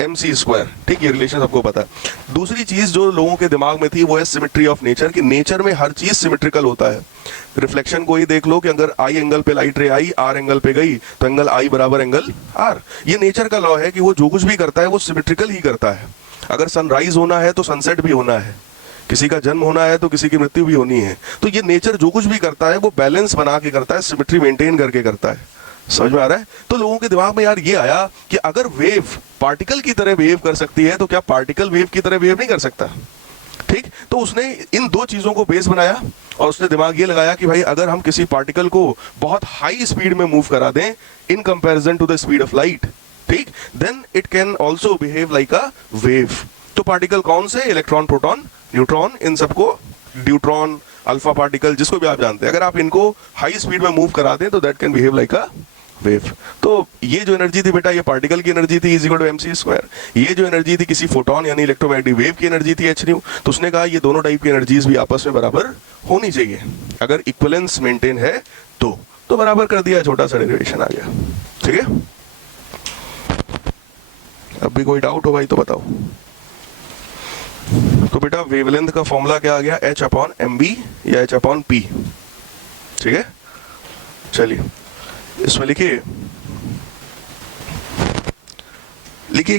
mc²। ठीक, ये रिलेशन सबको पता है। दूसरी चीज जो लोगों के दिमाग में थी वो है सिमेट्री ऑफ नेचर, कि नेचर में हर चीज सिमेट्रिकल होता है। रिफ्लेक्शन को ही देख लो कि अगर I एंगल पे लाइट रे आई, R एंगल पे गई, तो एंगल I बराबर एंगल R। ये नेचर का लॉ है कि वो जो कुछ भी करता है वो सिमेट्रिकल ही करता है। अगर सनराइज होना है तो सनसेट भी होना है, किसी का जन्म होना है तो किसी की मृत्यु भी होनी है। तो ये नेचर जो कुछ भी करता है वो बैलेंस बना के करता है, सिमेट्री मेंटेन करके करता है। समझ में आ रहा है? तो लोगों के दिमाग में यार ये आया कि अगर वेव पार्टिकल की तरह वेव कर सकती है तो क्या पार्टिकल वेव की तरह वेव नहीं कर सकता? ठीक, तो उसने इन दो चीजों को बेस बनाया और उसने दिमाग ये लगाया कि भाई अगर हम किसी पार्टिकल को बहुत हाई स्पीड में मूव करा दें in comparison to the speed of light, ठीक, then it can also behave like a wave. तो पार्टिकल कौन से? इलेक्ट्रॉन, प्रोटॉन, न्यूट्रॉन, इन सबको, ड्यूट्रॉन, अल्फा पार्टिकल, जिसको भी आप जानते हैं, अगर आप इनको हाई स्पीड में मूव करा दें तो that can behave like a wave. तो ये जो एनर्जी थी बेटा, ये पार्टिकल की एनर्जी थी = mc²। ये जो एनर्जी थी किसी फोटोन यानी इलेक्ट्रोमैग्नेटिक वेव की एनर्जी थी hν। तो उसने कहा ये दोनों टाइप की एनर्जीज भी आपस में बराबर होनी चाहिए, अगर इक्विवेलेंस मेंटेन है तो बराबर कर दिया, छोटा सा डेरिवेशन आ गया। ठीक है, अब भी कोई डाउट हो भाई तो बताओ। तो बेटा वेवलेंथ का फॉर्मूला क्या आ गया? h/mv या h/p। ठीक है, चलिए इसमें लिखिए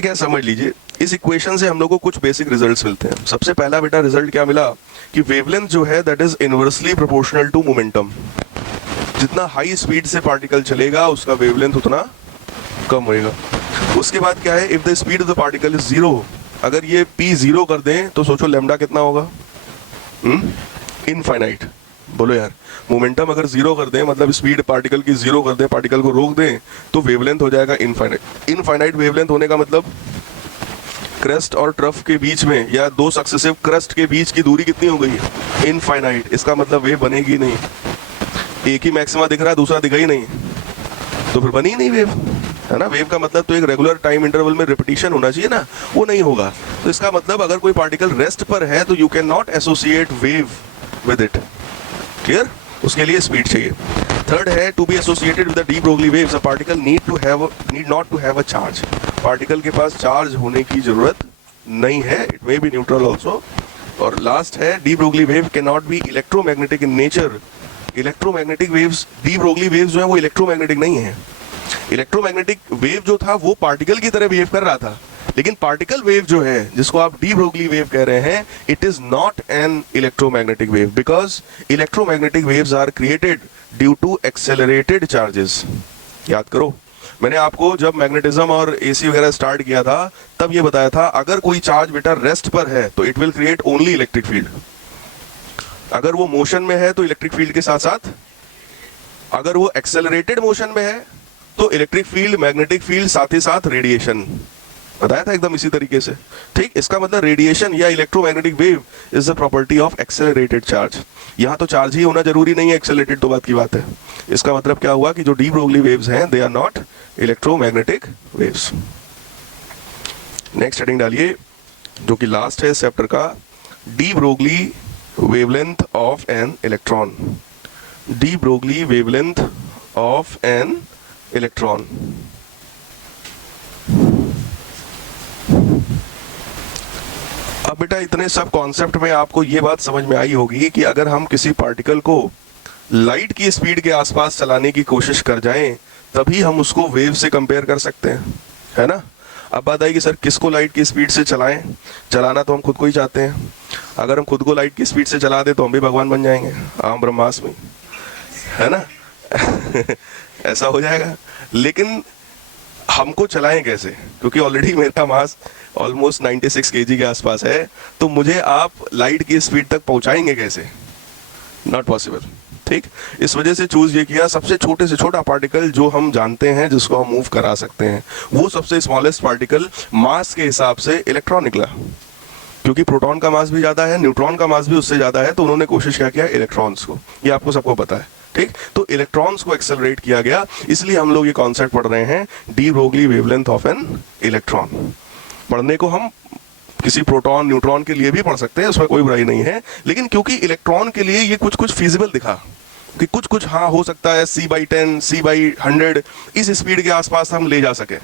क्या समझ लीजिए। इस इक्वेशन से हम लोग को कुछ बेसिक रिजल्ट्स मिलते हैं। सबसे पहला बेटा रिजल्ट क्या मिला कि वेवलेंथ जो है that is inversely proportional to momentum. जितना हाई स्पीड से पार्टिकल चलेगा उसका वेवलेंथ उतना कम होएगा। उसके बाद क्या है, if the speed of the particle is 0, अगर ये p 0 कर दें तो सोचो लैम्डा कितना होगा? इनफाइनाइट। बोलो यार, मोमेंटम अगर 0 कर दें, मतलब स्पीड पार्टिकल की 0 कर दें, पार्टिकल को रोक दें, तो वेवलेंथ हो जाएगा इनफाइनाइट। इनफाइनाइट वेवलेंथ होने का मतलब क्रस्ट और ट्रफ के बीच में या दो सक्सेसिव क्रस्ट के बीच की दूरी कितनी हो गई है? इनफाइनाइट। इसका मतलब वेव बनेगी नहीं। एक ही मैक्सिमा दिख रहा है, दूसरा दिखा ही नहीं, तो फिर बनी नहीं वेव, है ना। वेव का मतलब तो एक रेगुलर टाइम इंटरवल में रिपीटिशन होना चाहिए ना, वो नहीं होगा। तो इसका मतलब अगर कोई पार्टिकल रेस्ट पर है तो you can not associate wave with it. Clear? उसके लिए स्पीड चाहिए। थर्ड है, to be associated with the de Broglie waves a particle need not to have a charge. Particle के पास चार्ज होने की जरूरत नहीं है, it may be neutral also. और लास्ट है, de Broglie wave can not be electromagnetic in nature. Electromagnetic waves, de Broglie waves जो है वो इलेक्ट्रोमैग्नेटिक नहीं है। इलेक्ट्रोमैग्नेटिक वेव जो था वो पार्टिकल की तरह बिहेव कर रहा था, लेकिन पार्टिकल वेव जो है जिसको आप डी ब्रोगली वेव कह रहे हैं, it is not an electromagnetic wave because electromagnetic waves are created due to accelerated charges. याद करो, मैंने आपको जब मैग्नेटिज्म और एसी वगैरह स्टार्ट किया था तब ये बताया था, अगर कोई चार्ज बेटा रेस्ट पर है तो it will create only electric field. अगर वो मोशन में है तो इलेक्ट्रिक फील्ड के साथ साथ, अगर वो एक्सेलरेटेड मोशन में है तो इलेक्ट्रिक फील्ड, मैग्नेटिक फील्ड, साथ ही साथ रेडिएशन। बताया था एकदम इसी तरीके से। ठीक, इसका मतलब रेडिएशन या electromagnetic wave is the property of accelerated charge. यहाँ तो चार्ज ही होना जरूरी नहीं है, एक्सेलरेटेड तो बात की बात है। इसका मतलब क्या हुआ कि जो डी ब्रोगली वेव्स हैं they are not electromagnetic waves. Next heading डालिए जो कि लास्ट है इस चैप्टर का, de Broglie wavelength of an electron. de Broglie wavelength of an electron. अब बेटा इतने सब कॉन्सेप्ट में आपको ये बात समझ में आई होगी कि अगर हम किसी पार्टिकल को लाइट की स्पीड के आसपास चलाने की कोशिश कर जाएं तभी हम उसको वेव से कंपेयर कर सकते हैं, है ना। अब बात आई कि सर किसको लाइट की स्पीड से चलाएं? चलाना तो हम खुद को ही चाहते हैं। अगर हम खुद को लाइट की स्पीड से चला दे तो हम भी भगवान बन जाएंगे, आम ब्रह्मास्मि, है ना। ऐसा हो जाएगा। लेकिन हमको चलाएं कैसे, क्योंकि ऑलरेडी मेरा मास ऑलमोस्ट 96 केजी के आसपास है, तो मुझे आप लाइट की स्पीड तक पहुंचाएंगे कैसे? Not possible. ठीक, इस वजह से चूज ये किया सबसे छोटे से छोटा पार्टिकल जो हम जानते हैं जिसको हम मूव करा सकते हैं, वो सबसे स्मॉलेस्ट पार्टिकल मास के हिसाब से इलेक्ट्रॉन निकला, क्योंकि प्रोटॉन का मास भी ज्यादा है, न्यूट्रॉन का मास भी उससे ज्यादा है, तो उन्होंने कोशिश क्या किया, इलेक्ट्रॉन्स को, ये आपको सबको पता है। ठीक, तो इलेक्ट्रॉन्स को एक्सेलरेट किया गया, इसलिए हम लोग ये कॉन्सेप्ट पढ़ रहे हैं, D Broglie wavelength of an electron. पढ़ने को हम किसी प्रोटॉन न्यूट्रॉन के लिए भी पढ़ सकते हैं, उसमें कोई बुराई नहीं है, लेकिन क्योंकि इलेक्ट्रॉन के लिए ये कुछ फीजिबल दिखा कि कुछ हाँ हो सकता है, C/10 C/100 इस स्पीड के आसपास हम ले जा सके।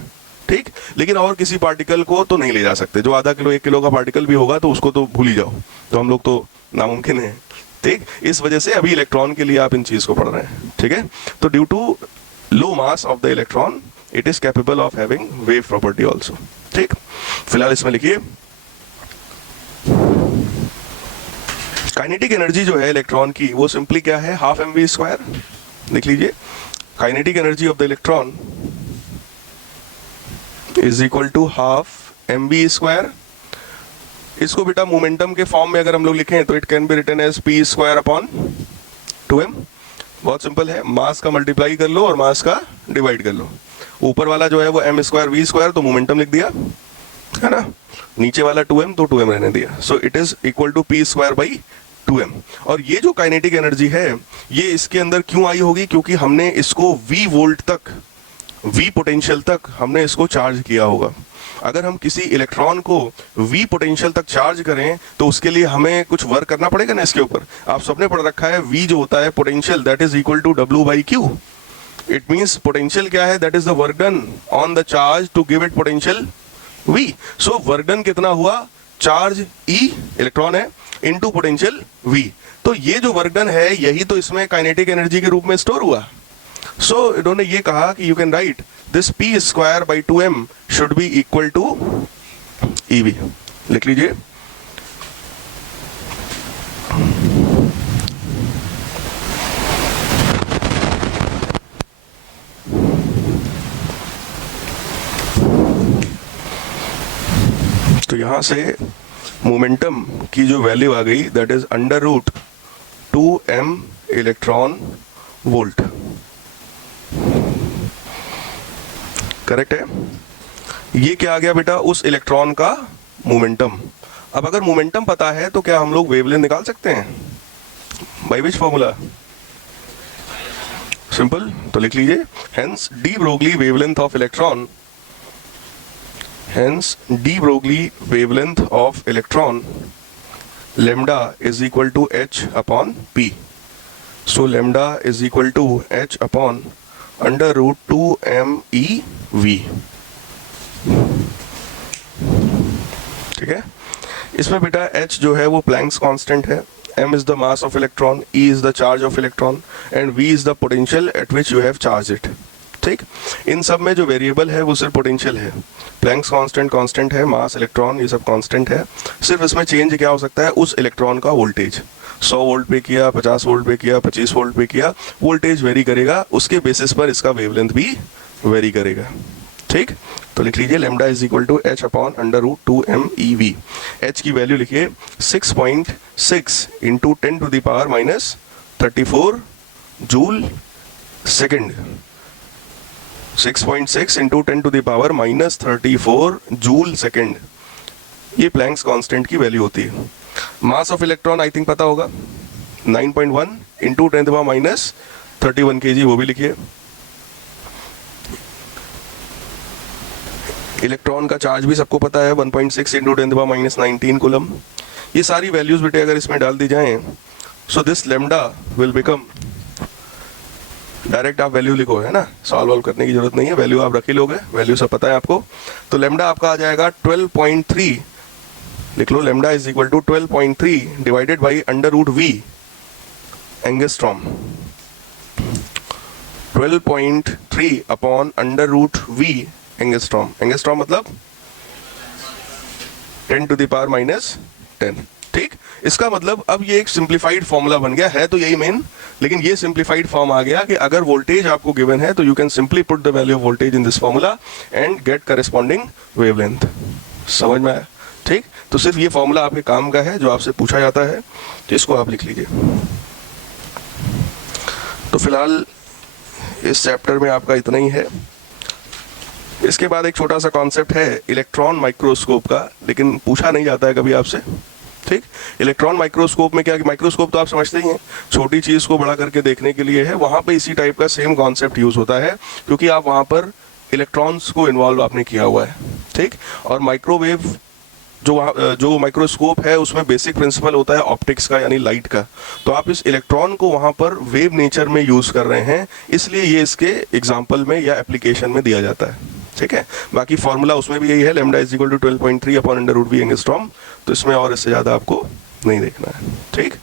ठीक, लेकिन और किसी पार्टिकल को तो नहीं ले जा सकते, जो आधा किलो 1 किलो का पार्टिकल भी होगा तो उसको तो भूल ही जाओ, तो हम लोग तो नामुमकिन है। ठीक, इस वजह से अभी इलेक्ट्रॉन के लिए आप इन चीज को पढ़ रहे हैं। ठीक है, तो due to low mass of the electron it is capable of having wave property also. ठीक, फिलहाल इसमें लिखिए काइनेटिक एनर्जी जो है इलेक्ट्रॉन की, वो सिंपली क्या है, हाफ mv²। लिख लीजिए, kinetic energy of the electron is equal to half mv²। इसको बेटा मोमेंटम के फॉर्म में अगर हम लोग लिखें तो it can be written as p²/2m। बहुत सिंपल है, मास का मल्टीप्लाई कर लो और मास का डिवाइड कर लो। ऊपर वाला जो है वो m² v² तो मोमेंटम लिख दिया है ना, नीचे वाला 2m तो 2m रहने दिया, so it is equal to p²/2m। और ये जो काइनेटिक एनर्जी है ये इसके अंदर क्यों आई होगी, क्योंकि हमने इसको v वोल्ट तक, v पोटेंशियल तक हमने इसको चार्ज किया होगा। अगर हम किसी इलेक्ट्रॉन को v पोटेंशियल तक चार्ज करें तो उसके लिए हमें कुछ वर्क करना पड़ेगा ना इसके ऊपर। आप सबने पढ़ रखा है v जो होता है potential, that is equal to W/Q। It means potential क्या है, that is the work done on the charge to give it potential v। So work done कितना हुआ, चार्ज E इलेक्ट्रॉन है इनटू पोटेंशियल v। तो ये जो work done है यही तो इसमें काइनेटिक एनर्जी के रूप में स्टोर हुआ। सो इन्होंने ये कहा कि you can write this p²/2m should be equal to EV। लिख लीजिए, तो यहां से मोमेंटम की जो वैल्यू आ गई that is √2m electron volt. Correct है, ये क्या आ गया बेटा, उस इलेक्ट्रॉन का मोमेंटम। अब अगर मोमेंटम पता है तो क्या हम लोग वेवलेंथ निकाल सकते हैं, बाय विच फॉर्मूला? सिंपल, तो लिख लीजिए, hence D Broglie wavelength of electron, hence d Broglie wavelength of electron lambda is equal to h upon p. So lambda is equal to h upon √2m eV। ठीक है, इसमें बेटा h जो है वो प्लैंक्स कांस्टेंट है, m is the mass of electron, e is the charge of electron and v is the potential at which you have charged it। ठीक, इन सब में जो वेरिएबल है वो सिर्फ पोटेंशियल है, प्लैंक्स कांस्टेंट है, मास इलेक्ट्रॉन ये सब कांस्टेंट है। सिर्फ इसमें चेंज क्या हो सकता है, उस इलेक्ट्रॉन का वोल्टेज, 100 वोल्ट पे किया, 50 वोल्ट पे किया, 25 वोल्ट पे किया, वोल्टेज वेरी करेगा, उसके बेसिस पर इसका वेवलेंथ भी वेरी करेगा। ठीक, तो लिख लीजिए lambda is equal to h upon √2m eV। h की वैल्यू लिखिए 6.6 into 10⁻34 joule second. 6.6 into 10⁻34 joule second, ये प्लैंक्स कांस्टेंट की वैल्यू होती है। Mass of electron I think पता होगा, 9.1 इंटू 10⁻31 kg, वो भी लिखिए। इलेक्ट्रॉन का चार्ज भी सबको पता है, 1.6 इंटू 10⁻19 कूलम। ये सारी वैल्यूज बेटे अगर इसमें डाल दी जाएं, so this lambda will become, direct आप वैल्यू लिखो, है ना, सॉल्व करने की जरूरत नहीं है, वैल्यू आप रख ही लोगे, वैल्यू सब पता है आपको। तो लैम्डा आपका आ जाएगा 12.3, लिख लो, lambda is equal to 12.3 divided by √V angstrom. 12.3 upon √V angstrom. Angstrom मतलब 10⁻⁻10। ठीक, इसका मतलब अब ये एक सिंप्लीफाइड फॉर्मूला बन गया है, तो यही मेन लेकिन ये सिंप्लीफाइड फॉर्म आ गया कि अगर वोल्टेज आपको गिवन है तो you can simply put the value of voltage in this formula and get corresponding wavelength. समझ में आया? ठीक, तो सिर्फ ये फॉर्मूला आपके काम का है जो आपसे पूछा जाता है, तो इसको आप लिख लीजिए। तो फिलहाल इस चैप्टर में आपका इतना ही है। इसके बाद एक छोटा सा कॉन्सेप्ट है इलेक्ट्रॉन माइक्रोस्कोप का, लेकिन पूछा नहीं जाता है कभी आपसे। ठीक, इलेक्ट्रॉन माइक्रोस्कोप में क्या, माइक्रोस्कोप तो आप समझते ही हैं, छोटी चीज को बड़ा करके देखने के लिए है। वहां पे इसी टाइप का सेम कॉन्सेप्ट यूज होता है, क्योंकि आप वहां पर इलेक्ट्रॉन्स को इन्वॉल्व आपने किया हुआ है। ठीक, और माइक्रोवेव जो माइक्रोस्कोप है उसमें बेसिक प्रिंसिपल होता है ऑप्टिक्स का, यानी लाइट का। तो आप इस इलेक्ट्रॉन को वहां पर वेव नेचर में यूज कर रहे हैं, इसलिए ये इसके एग्जाम्पल में या एप्लीकेशन में दिया जाता है। ठीक है, बाकी फॉर्मूला उसमें भी यही है, lambda is equal to 12.3 upon under root V angstrom. तो इसमें और इससे ज्यादा आपको नहीं देखना है। ठीक।